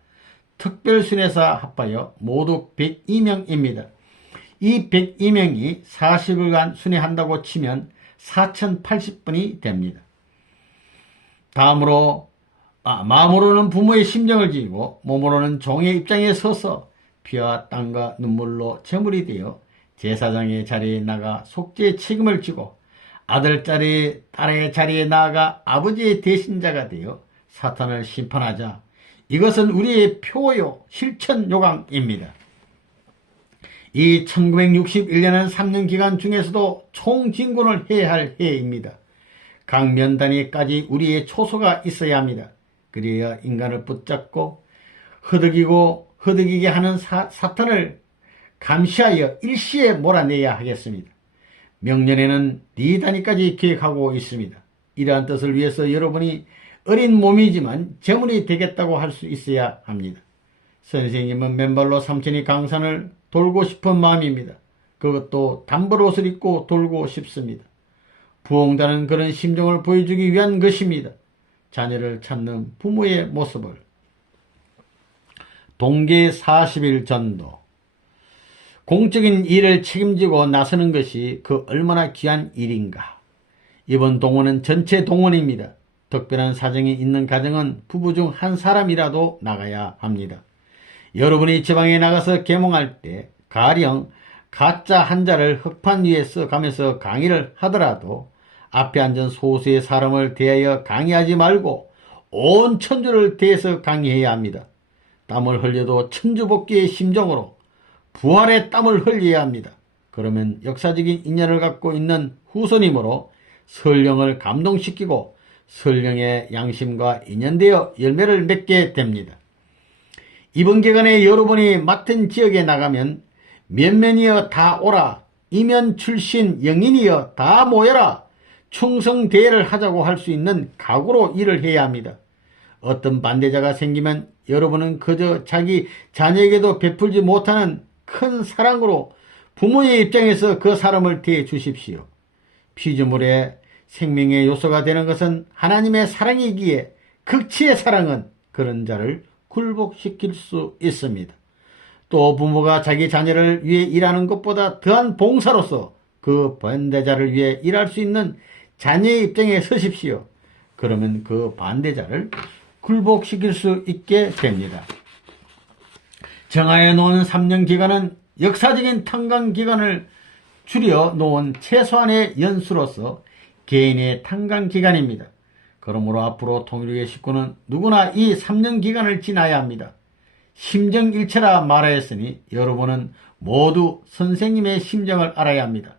특별 순회사 합하여 모두 102명입니다. 이 102명이 40일간 순회한다고 치면 4080분이 됩니다. 마음으로는 부모의 심정을 지니고 몸으로는 종의 입장에 서서 피와 땀과 눈물로 제물이 되어 제사장의 자리에 나가 속죄의 책임을 지고 아들 자리, 딸의 자리에 나아가 아버지의 대신자가 되어 사탄을 심판하자. 이것은 우리의 표요, 실천 요강입니다. 이 1961년은 3년 기간 중에서도 총진군을 해야 할 해입니다. 각 면단위까지 우리의 초소가 있어야 합니다. 그래야 인간을 붙잡고 허덕이게 하는 사탄을 감시하여 일시에 몰아내야 하겠습니다. 명년에는 4단위까지 계획하고 있습니다. 이러한 뜻을 위해서 여러분이 어린 몸이지만 재물이 되겠다고 할 수 있어야 합니다. 선생님은 맨발로 삼천리 강산을 돌고 싶은 마음입니다. 그것도 단벌 옷을 입고 돌고 싶습니다. 부흥다는 그런 심정을 보여주기 위한 것입니다. 자녀를 찾는 부모의 모습을. 동계 40일 전도. 공적인 일을 책임지고 나서는 것이 그 얼마나 귀한 일인가. 이번 동원은 전체 동원입니다. 특별한 사정이 있는 가정은 부부 중 한 사람이라도 나가야 합니다. 여러분이 지방에 나가서 계몽할 때 가령 가짜 한자를 흑판 위에 써가면서 강의를 하더라도 앞에 앉은 소수의 사람을 대하여 강의하지 말고 온 천주를 대해서 강의해야 합니다. 땀을 흘려도 천주복귀의 심정으로 부활의 땀을 흘려야 합니다. 그러면 역사적인 인연을 갖고 있는 후손이므로 설령을 감동시키고 설령의 양심과 인연되어 열매를 맺게 됩니다. 이번 기간에 여러분이 맡은 지역에 나가면 면면이여 다 오라, 이면 출신 영인이여 다 모여라, 충성대회를 하자고 할 수 있는 각오로 일을 해야 합니다. 어떤 반대자가 생기면 여러분은 그저 자기 자녀에게도 베풀지 못하는 큰 사랑으로 부모의 입장에서 그 사람을 대해 주십시오. 피조물의 생명의 요소가 되는 것은 하나님의 사랑이기에 극치의 사랑은 그런 자를 굴복시킬 수 있습니다. 또 부모가 자기 자녀를 위해 일하는 것보다 더한 봉사로서 그 반대자를 위해 일할 수 있는 자녀의 입장에 서십시오. 그러면 그 반대자를 굴복시킬 수 있게 됩니다. 정하여 놓은 3년 기간은 역사적인 탄광 기간을 줄여 놓은 최소한의 연수로서 개인의 탄광 기간입니다. 그러므로 앞으로 통일교의 식구는 누구나 이 3년 기간을 지나야 합니다. 심정일체라 말하였으니 여러분은 모두 선생님의 심정을 알아야 합니다.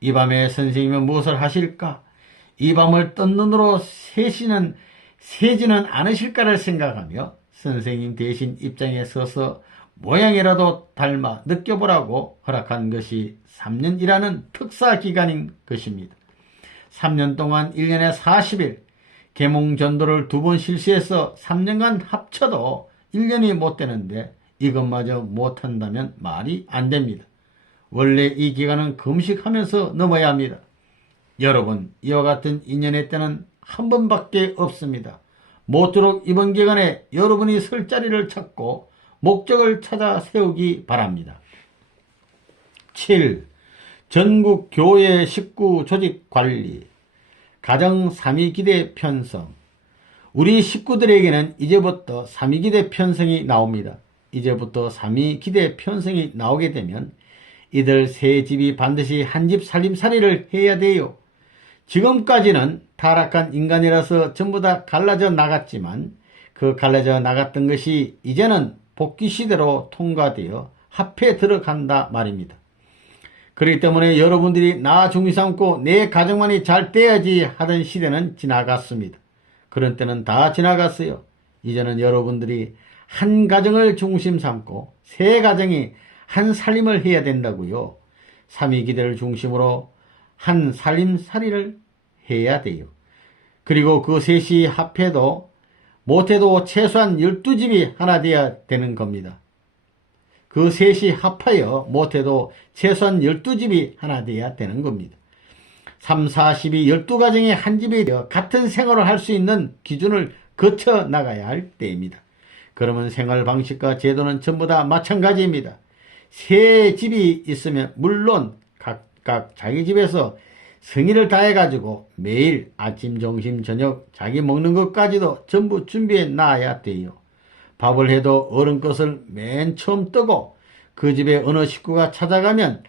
이 밤에 선생님은 무엇을 하실까? 이 밤을 뜬 눈으로 새지는 않으실까를 생각하며 선생님 대신 입장에 서서 모양이라도 닮아 느껴보라고 허락한 것이 3년이라는 특사 기간인 것입니다. 3년 동안 1년에 40일, 계몽 전도를 2번 실시해서 3년간 합쳐도 1년이 못 되는데 이것마저 못한다면 말이 안 됩니다. 원래 이 기간은 금식하면서 넘어야 합니다. 여러분, 이와 같은 인연의 때는 한 번밖에 없습니다. 모쪼록 이번 기간에 여러분이 설 자리를 찾고 목적을 찾아 세우기 바랍니다. 7. 전국 교회 식구 조직 관리, 가정 3.2기대 편성. 우리 식구들에게는 이제부터 3.2기대 편성이 나옵니다. 이제부터 3.2기대 편성이 나오게 되면 이들 세 집이 반드시 한 집 살림살이를 해야 돼요. 지금까지는 타락한 인간이라서 전부 다 갈라져 나갔지만 그 갈라져 나갔던 것이 이제는 복귀 시대로 통과되어 합해 들어간다 말입니다. 그렇기 때문에 여러분들이 나 중심 삼고 내 가정만이 잘 돼야지 하던 시대는 지나갔습니다. 그런 때는 다 지나갔어요. 이제는 여러분들이 한 가정을 중심 삼고 세 가정이 한 살림을 해야 된다고요. 3.2기대를 중심으로 한 살림살이를 해야 돼요. 그리고 그 셋이 합해도 못해도 최소한 12집이 하나 돼야 되는 겁니다. 그 셋이 합하여 못해도 최소한 12집이 하나 돼야 되는 겁니다. 3, 40이 12가정이 한 집이 되어 같은 생활을 할 수 있는 기준을 거쳐 나가야 할 때입니다. 그러면 생활 방식과 제도는 전부 다 마찬가지입니다. 세 집이 있으면 물론 각각 자기 집에서 성의를 다해가지고 매일 아침, 점심, 저녁 자기 먹는 것까지도 전부 준비해 놔야 돼요. 밥을 해도 어른 것을 맨 처음 뜨고 그 집에 어느 식구가 찾아가면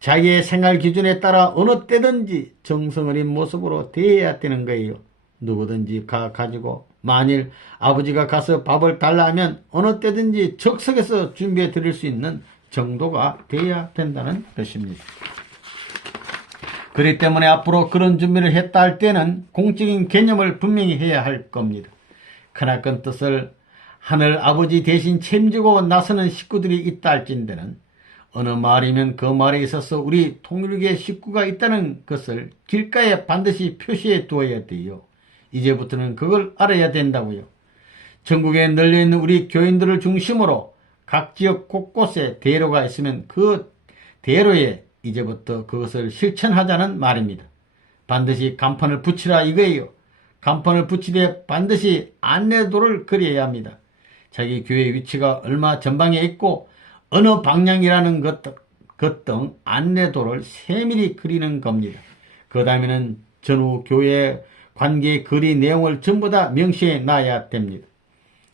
자기의 생활 기준에 따라 어느 때든지 정성어린 모습으로 대해야 되는 거예요. 누구든지 가지고 만일 아버지가 가서 밥을 달라 하면 어느 때든지 적석에서 준비해 드릴 수 있는 정도가 돼야 된다는 것입니다. 그렇기 때문에 앞으로 그런 준비를 했다 할 때는 공적인 개념을 분명히 해야 할 겁니다. 크나큰 뜻을 하늘 아버지 대신 책임지고 나서는 식구들이 있다 할진대는 어느 마을이면 그 마을에 있어서 우리 통일교의 식구가 있다는 것을 길가에 반드시 표시해 두어야 돼요. 이제부터는 그걸 알아야 된다고요. 전국에 널려있는 우리 교인들을 중심으로 각 지역 곳곳에 대로가 있으면 그 대로에 이제부터 그것을 실천하자는 말입니다. 반드시 간판을 붙이라 이거예요. 간판을 붙이되 반드시 안내도를 그려야 합니다. 자기 교회 위치가 얼마 전방에 있고 어느 방향이라는 것 등 안내도를 세밀히 그리는 겁니다. 그 다음에는 전후 교회 관계 거리 내용을 전부 다 명시해 놔야 됩니다.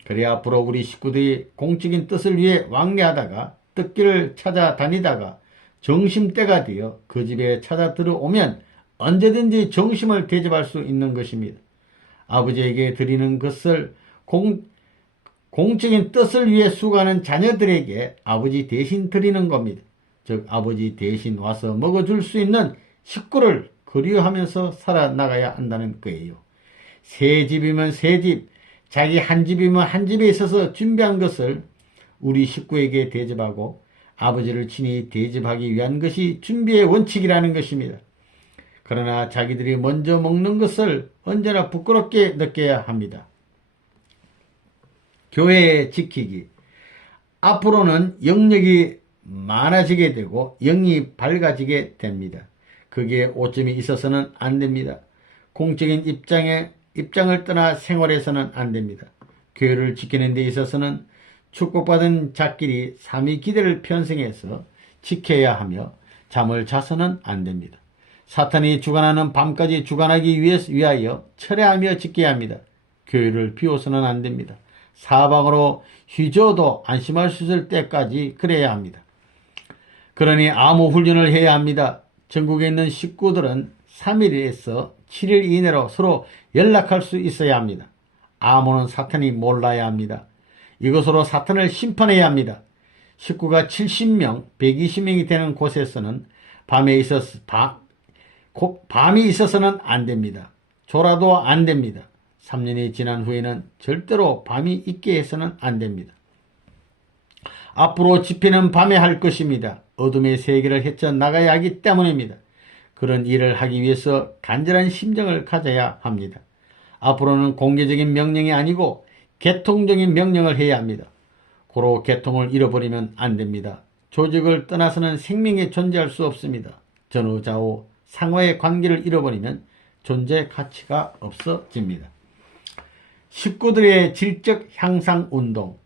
그래야 앞으로 우리 식구들이 공적인 뜻을 위해 왕래하다가 뜻길을 찾아다니다가 정심때가 되어 그 집에 찾아 들어오면 언제든지 정심을 대접할 수 있는 것입니다. 아버지에게 드리는 것을 공적인 뜻을 위해 수고하는 자녀들에게 아버지 대신 드리는 겁니다. 즉 아버지 대신 와서 먹어줄 수 있는 식구를 그리워하면서 살아나가야 한다는 거예요. 세 집이면 세 집, 자기 한 집이면 한 집에 있어서 준비한 것을 우리 식구에게 대접하고 아버지를 친히 대접하기 위한 것이 준비의 원칙이라는 것입니다. 그러나 자기들이 먼저 먹는 것을 언제나 부끄럽게 느껴야 합니다. 교회 지키기. 앞으로는 영역이 많아지게 되고 영이 밝아지게 됩니다. 그게 오점이 있어서는 안 됩니다. 공적인 입장을 떠나 생활해서는 안 됩니다. 교회를 지키는 데 있어서는 축복받은 자끼리 3.2기대를 편성해서 지켜야 하며 잠을 자서는 안 됩니다. 사탄이 주관하는 밤까지 주관하기 위하여 철회하며 지켜야 합니다. 교회를 비워서는 안 됩니다. 사방으로 휘저어도 안심할 수 있을 때까지 그래야 합니다. 그러니 암호 훈련을 해야 합니다. 전국에 있는 식구들은 3일에서 7일 이내로 서로 연락할 수 있어야 합니다. 암호는 사탄이 몰라야 합니다. 이것으로 사탄을 심판해야 합니다. 식구가 70명, 120명이 되는 곳에서는 밤이 있어서는 안 됩니다. 졸아도 안 됩니다. 3년이 지난 후에는 절대로 밤이 있게 해서는 안 됩니다. 앞으로 집회는 밤에 할 것입니다. 어둠의 세계를 헤쳐나가야 하기 때문입니다. 그런 일을 하기 위해서 간절한 심정을 가져야 합니다. 앞으로는 공개적인 명령이 아니고 개통적인 명령을 해야 합니다. 고로 개통을 잃어버리면 안 됩니다. 조직을 떠나서는 생명이 존재할 수 없습니다. 전후좌우 상호의 관계를 잃어버리면 존재 가치가 없어집니다. 식구들의 질적 향상 운동.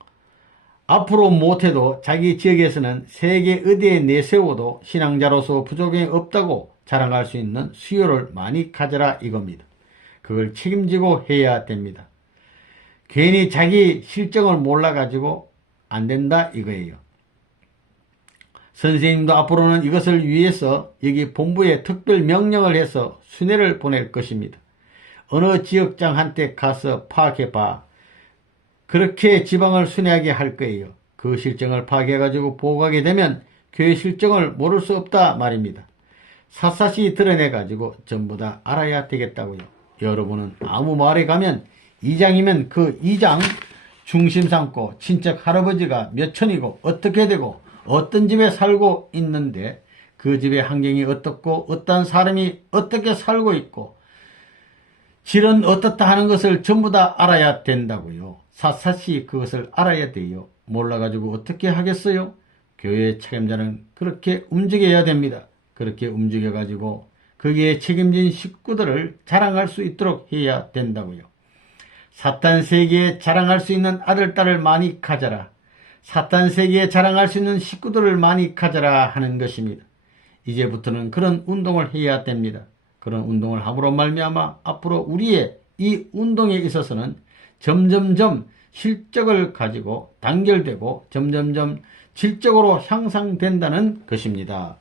앞으로 못해도 자기 지역에서는 세계 어디에 내세워도 신앙자로서 부족이 없다고 자랑할 수 있는 수요를 많이 가져라 이겁니다. 그걸 책임지고 해야 됩니다. 괜히 자기 실정을 몰라가지고 안 된다 이거예요. 선생님도 앞으로는 이것을 위해서 여기 본부에 특별 명령을 해서 순회를 보낼 것입니다. 어느 지역장한테 가서 파악해봐. 그렇게 지방을 순회하게 할 거예요. 그 실정을 파악해가지고 보고하게 되면 교회 실정을 모를 수 없다 말입니다. 샅샅이 드러내가지고 전부 다 알아야 되겠다고요. 여러분은 아무 마을에 가면 이장이면 그 이장 중심 삼고 친척 할아버지가 몇 촌이고 어떻게 되고 어떤 집에 살고 있는데 그 집의 환경이 어떻고 어떤 사람이 어떻게 살고 있고 질은 어떻다 하는 것을 전부 다 알아야 된다고요. 샅샅이 그것을 알아야 돼요. 몰라가지고 어떻게 하겠어요? 교회의 책임자는 그렇게 움직여야 됩니다. 그렇게 움직여가지고 거기에 책임진 식구들을 자랑할 수 있도록 해야 된다고요. 사탄 세계에 자랑할 수 있는 아들, 딸을 많이 가져라. 사탄 세계에 자랑할 수 있는 식구들을 많이 가져라 하는 것입니다. 이제부터는 그런 운동을 해야 됩니다. 그런 운동을 함으로 말미암아 앞으로 우리의 이 운동에 있어서는 점점점 실적을 가지고 단결되고 점점점 질적으로 향상된다는 것입니다.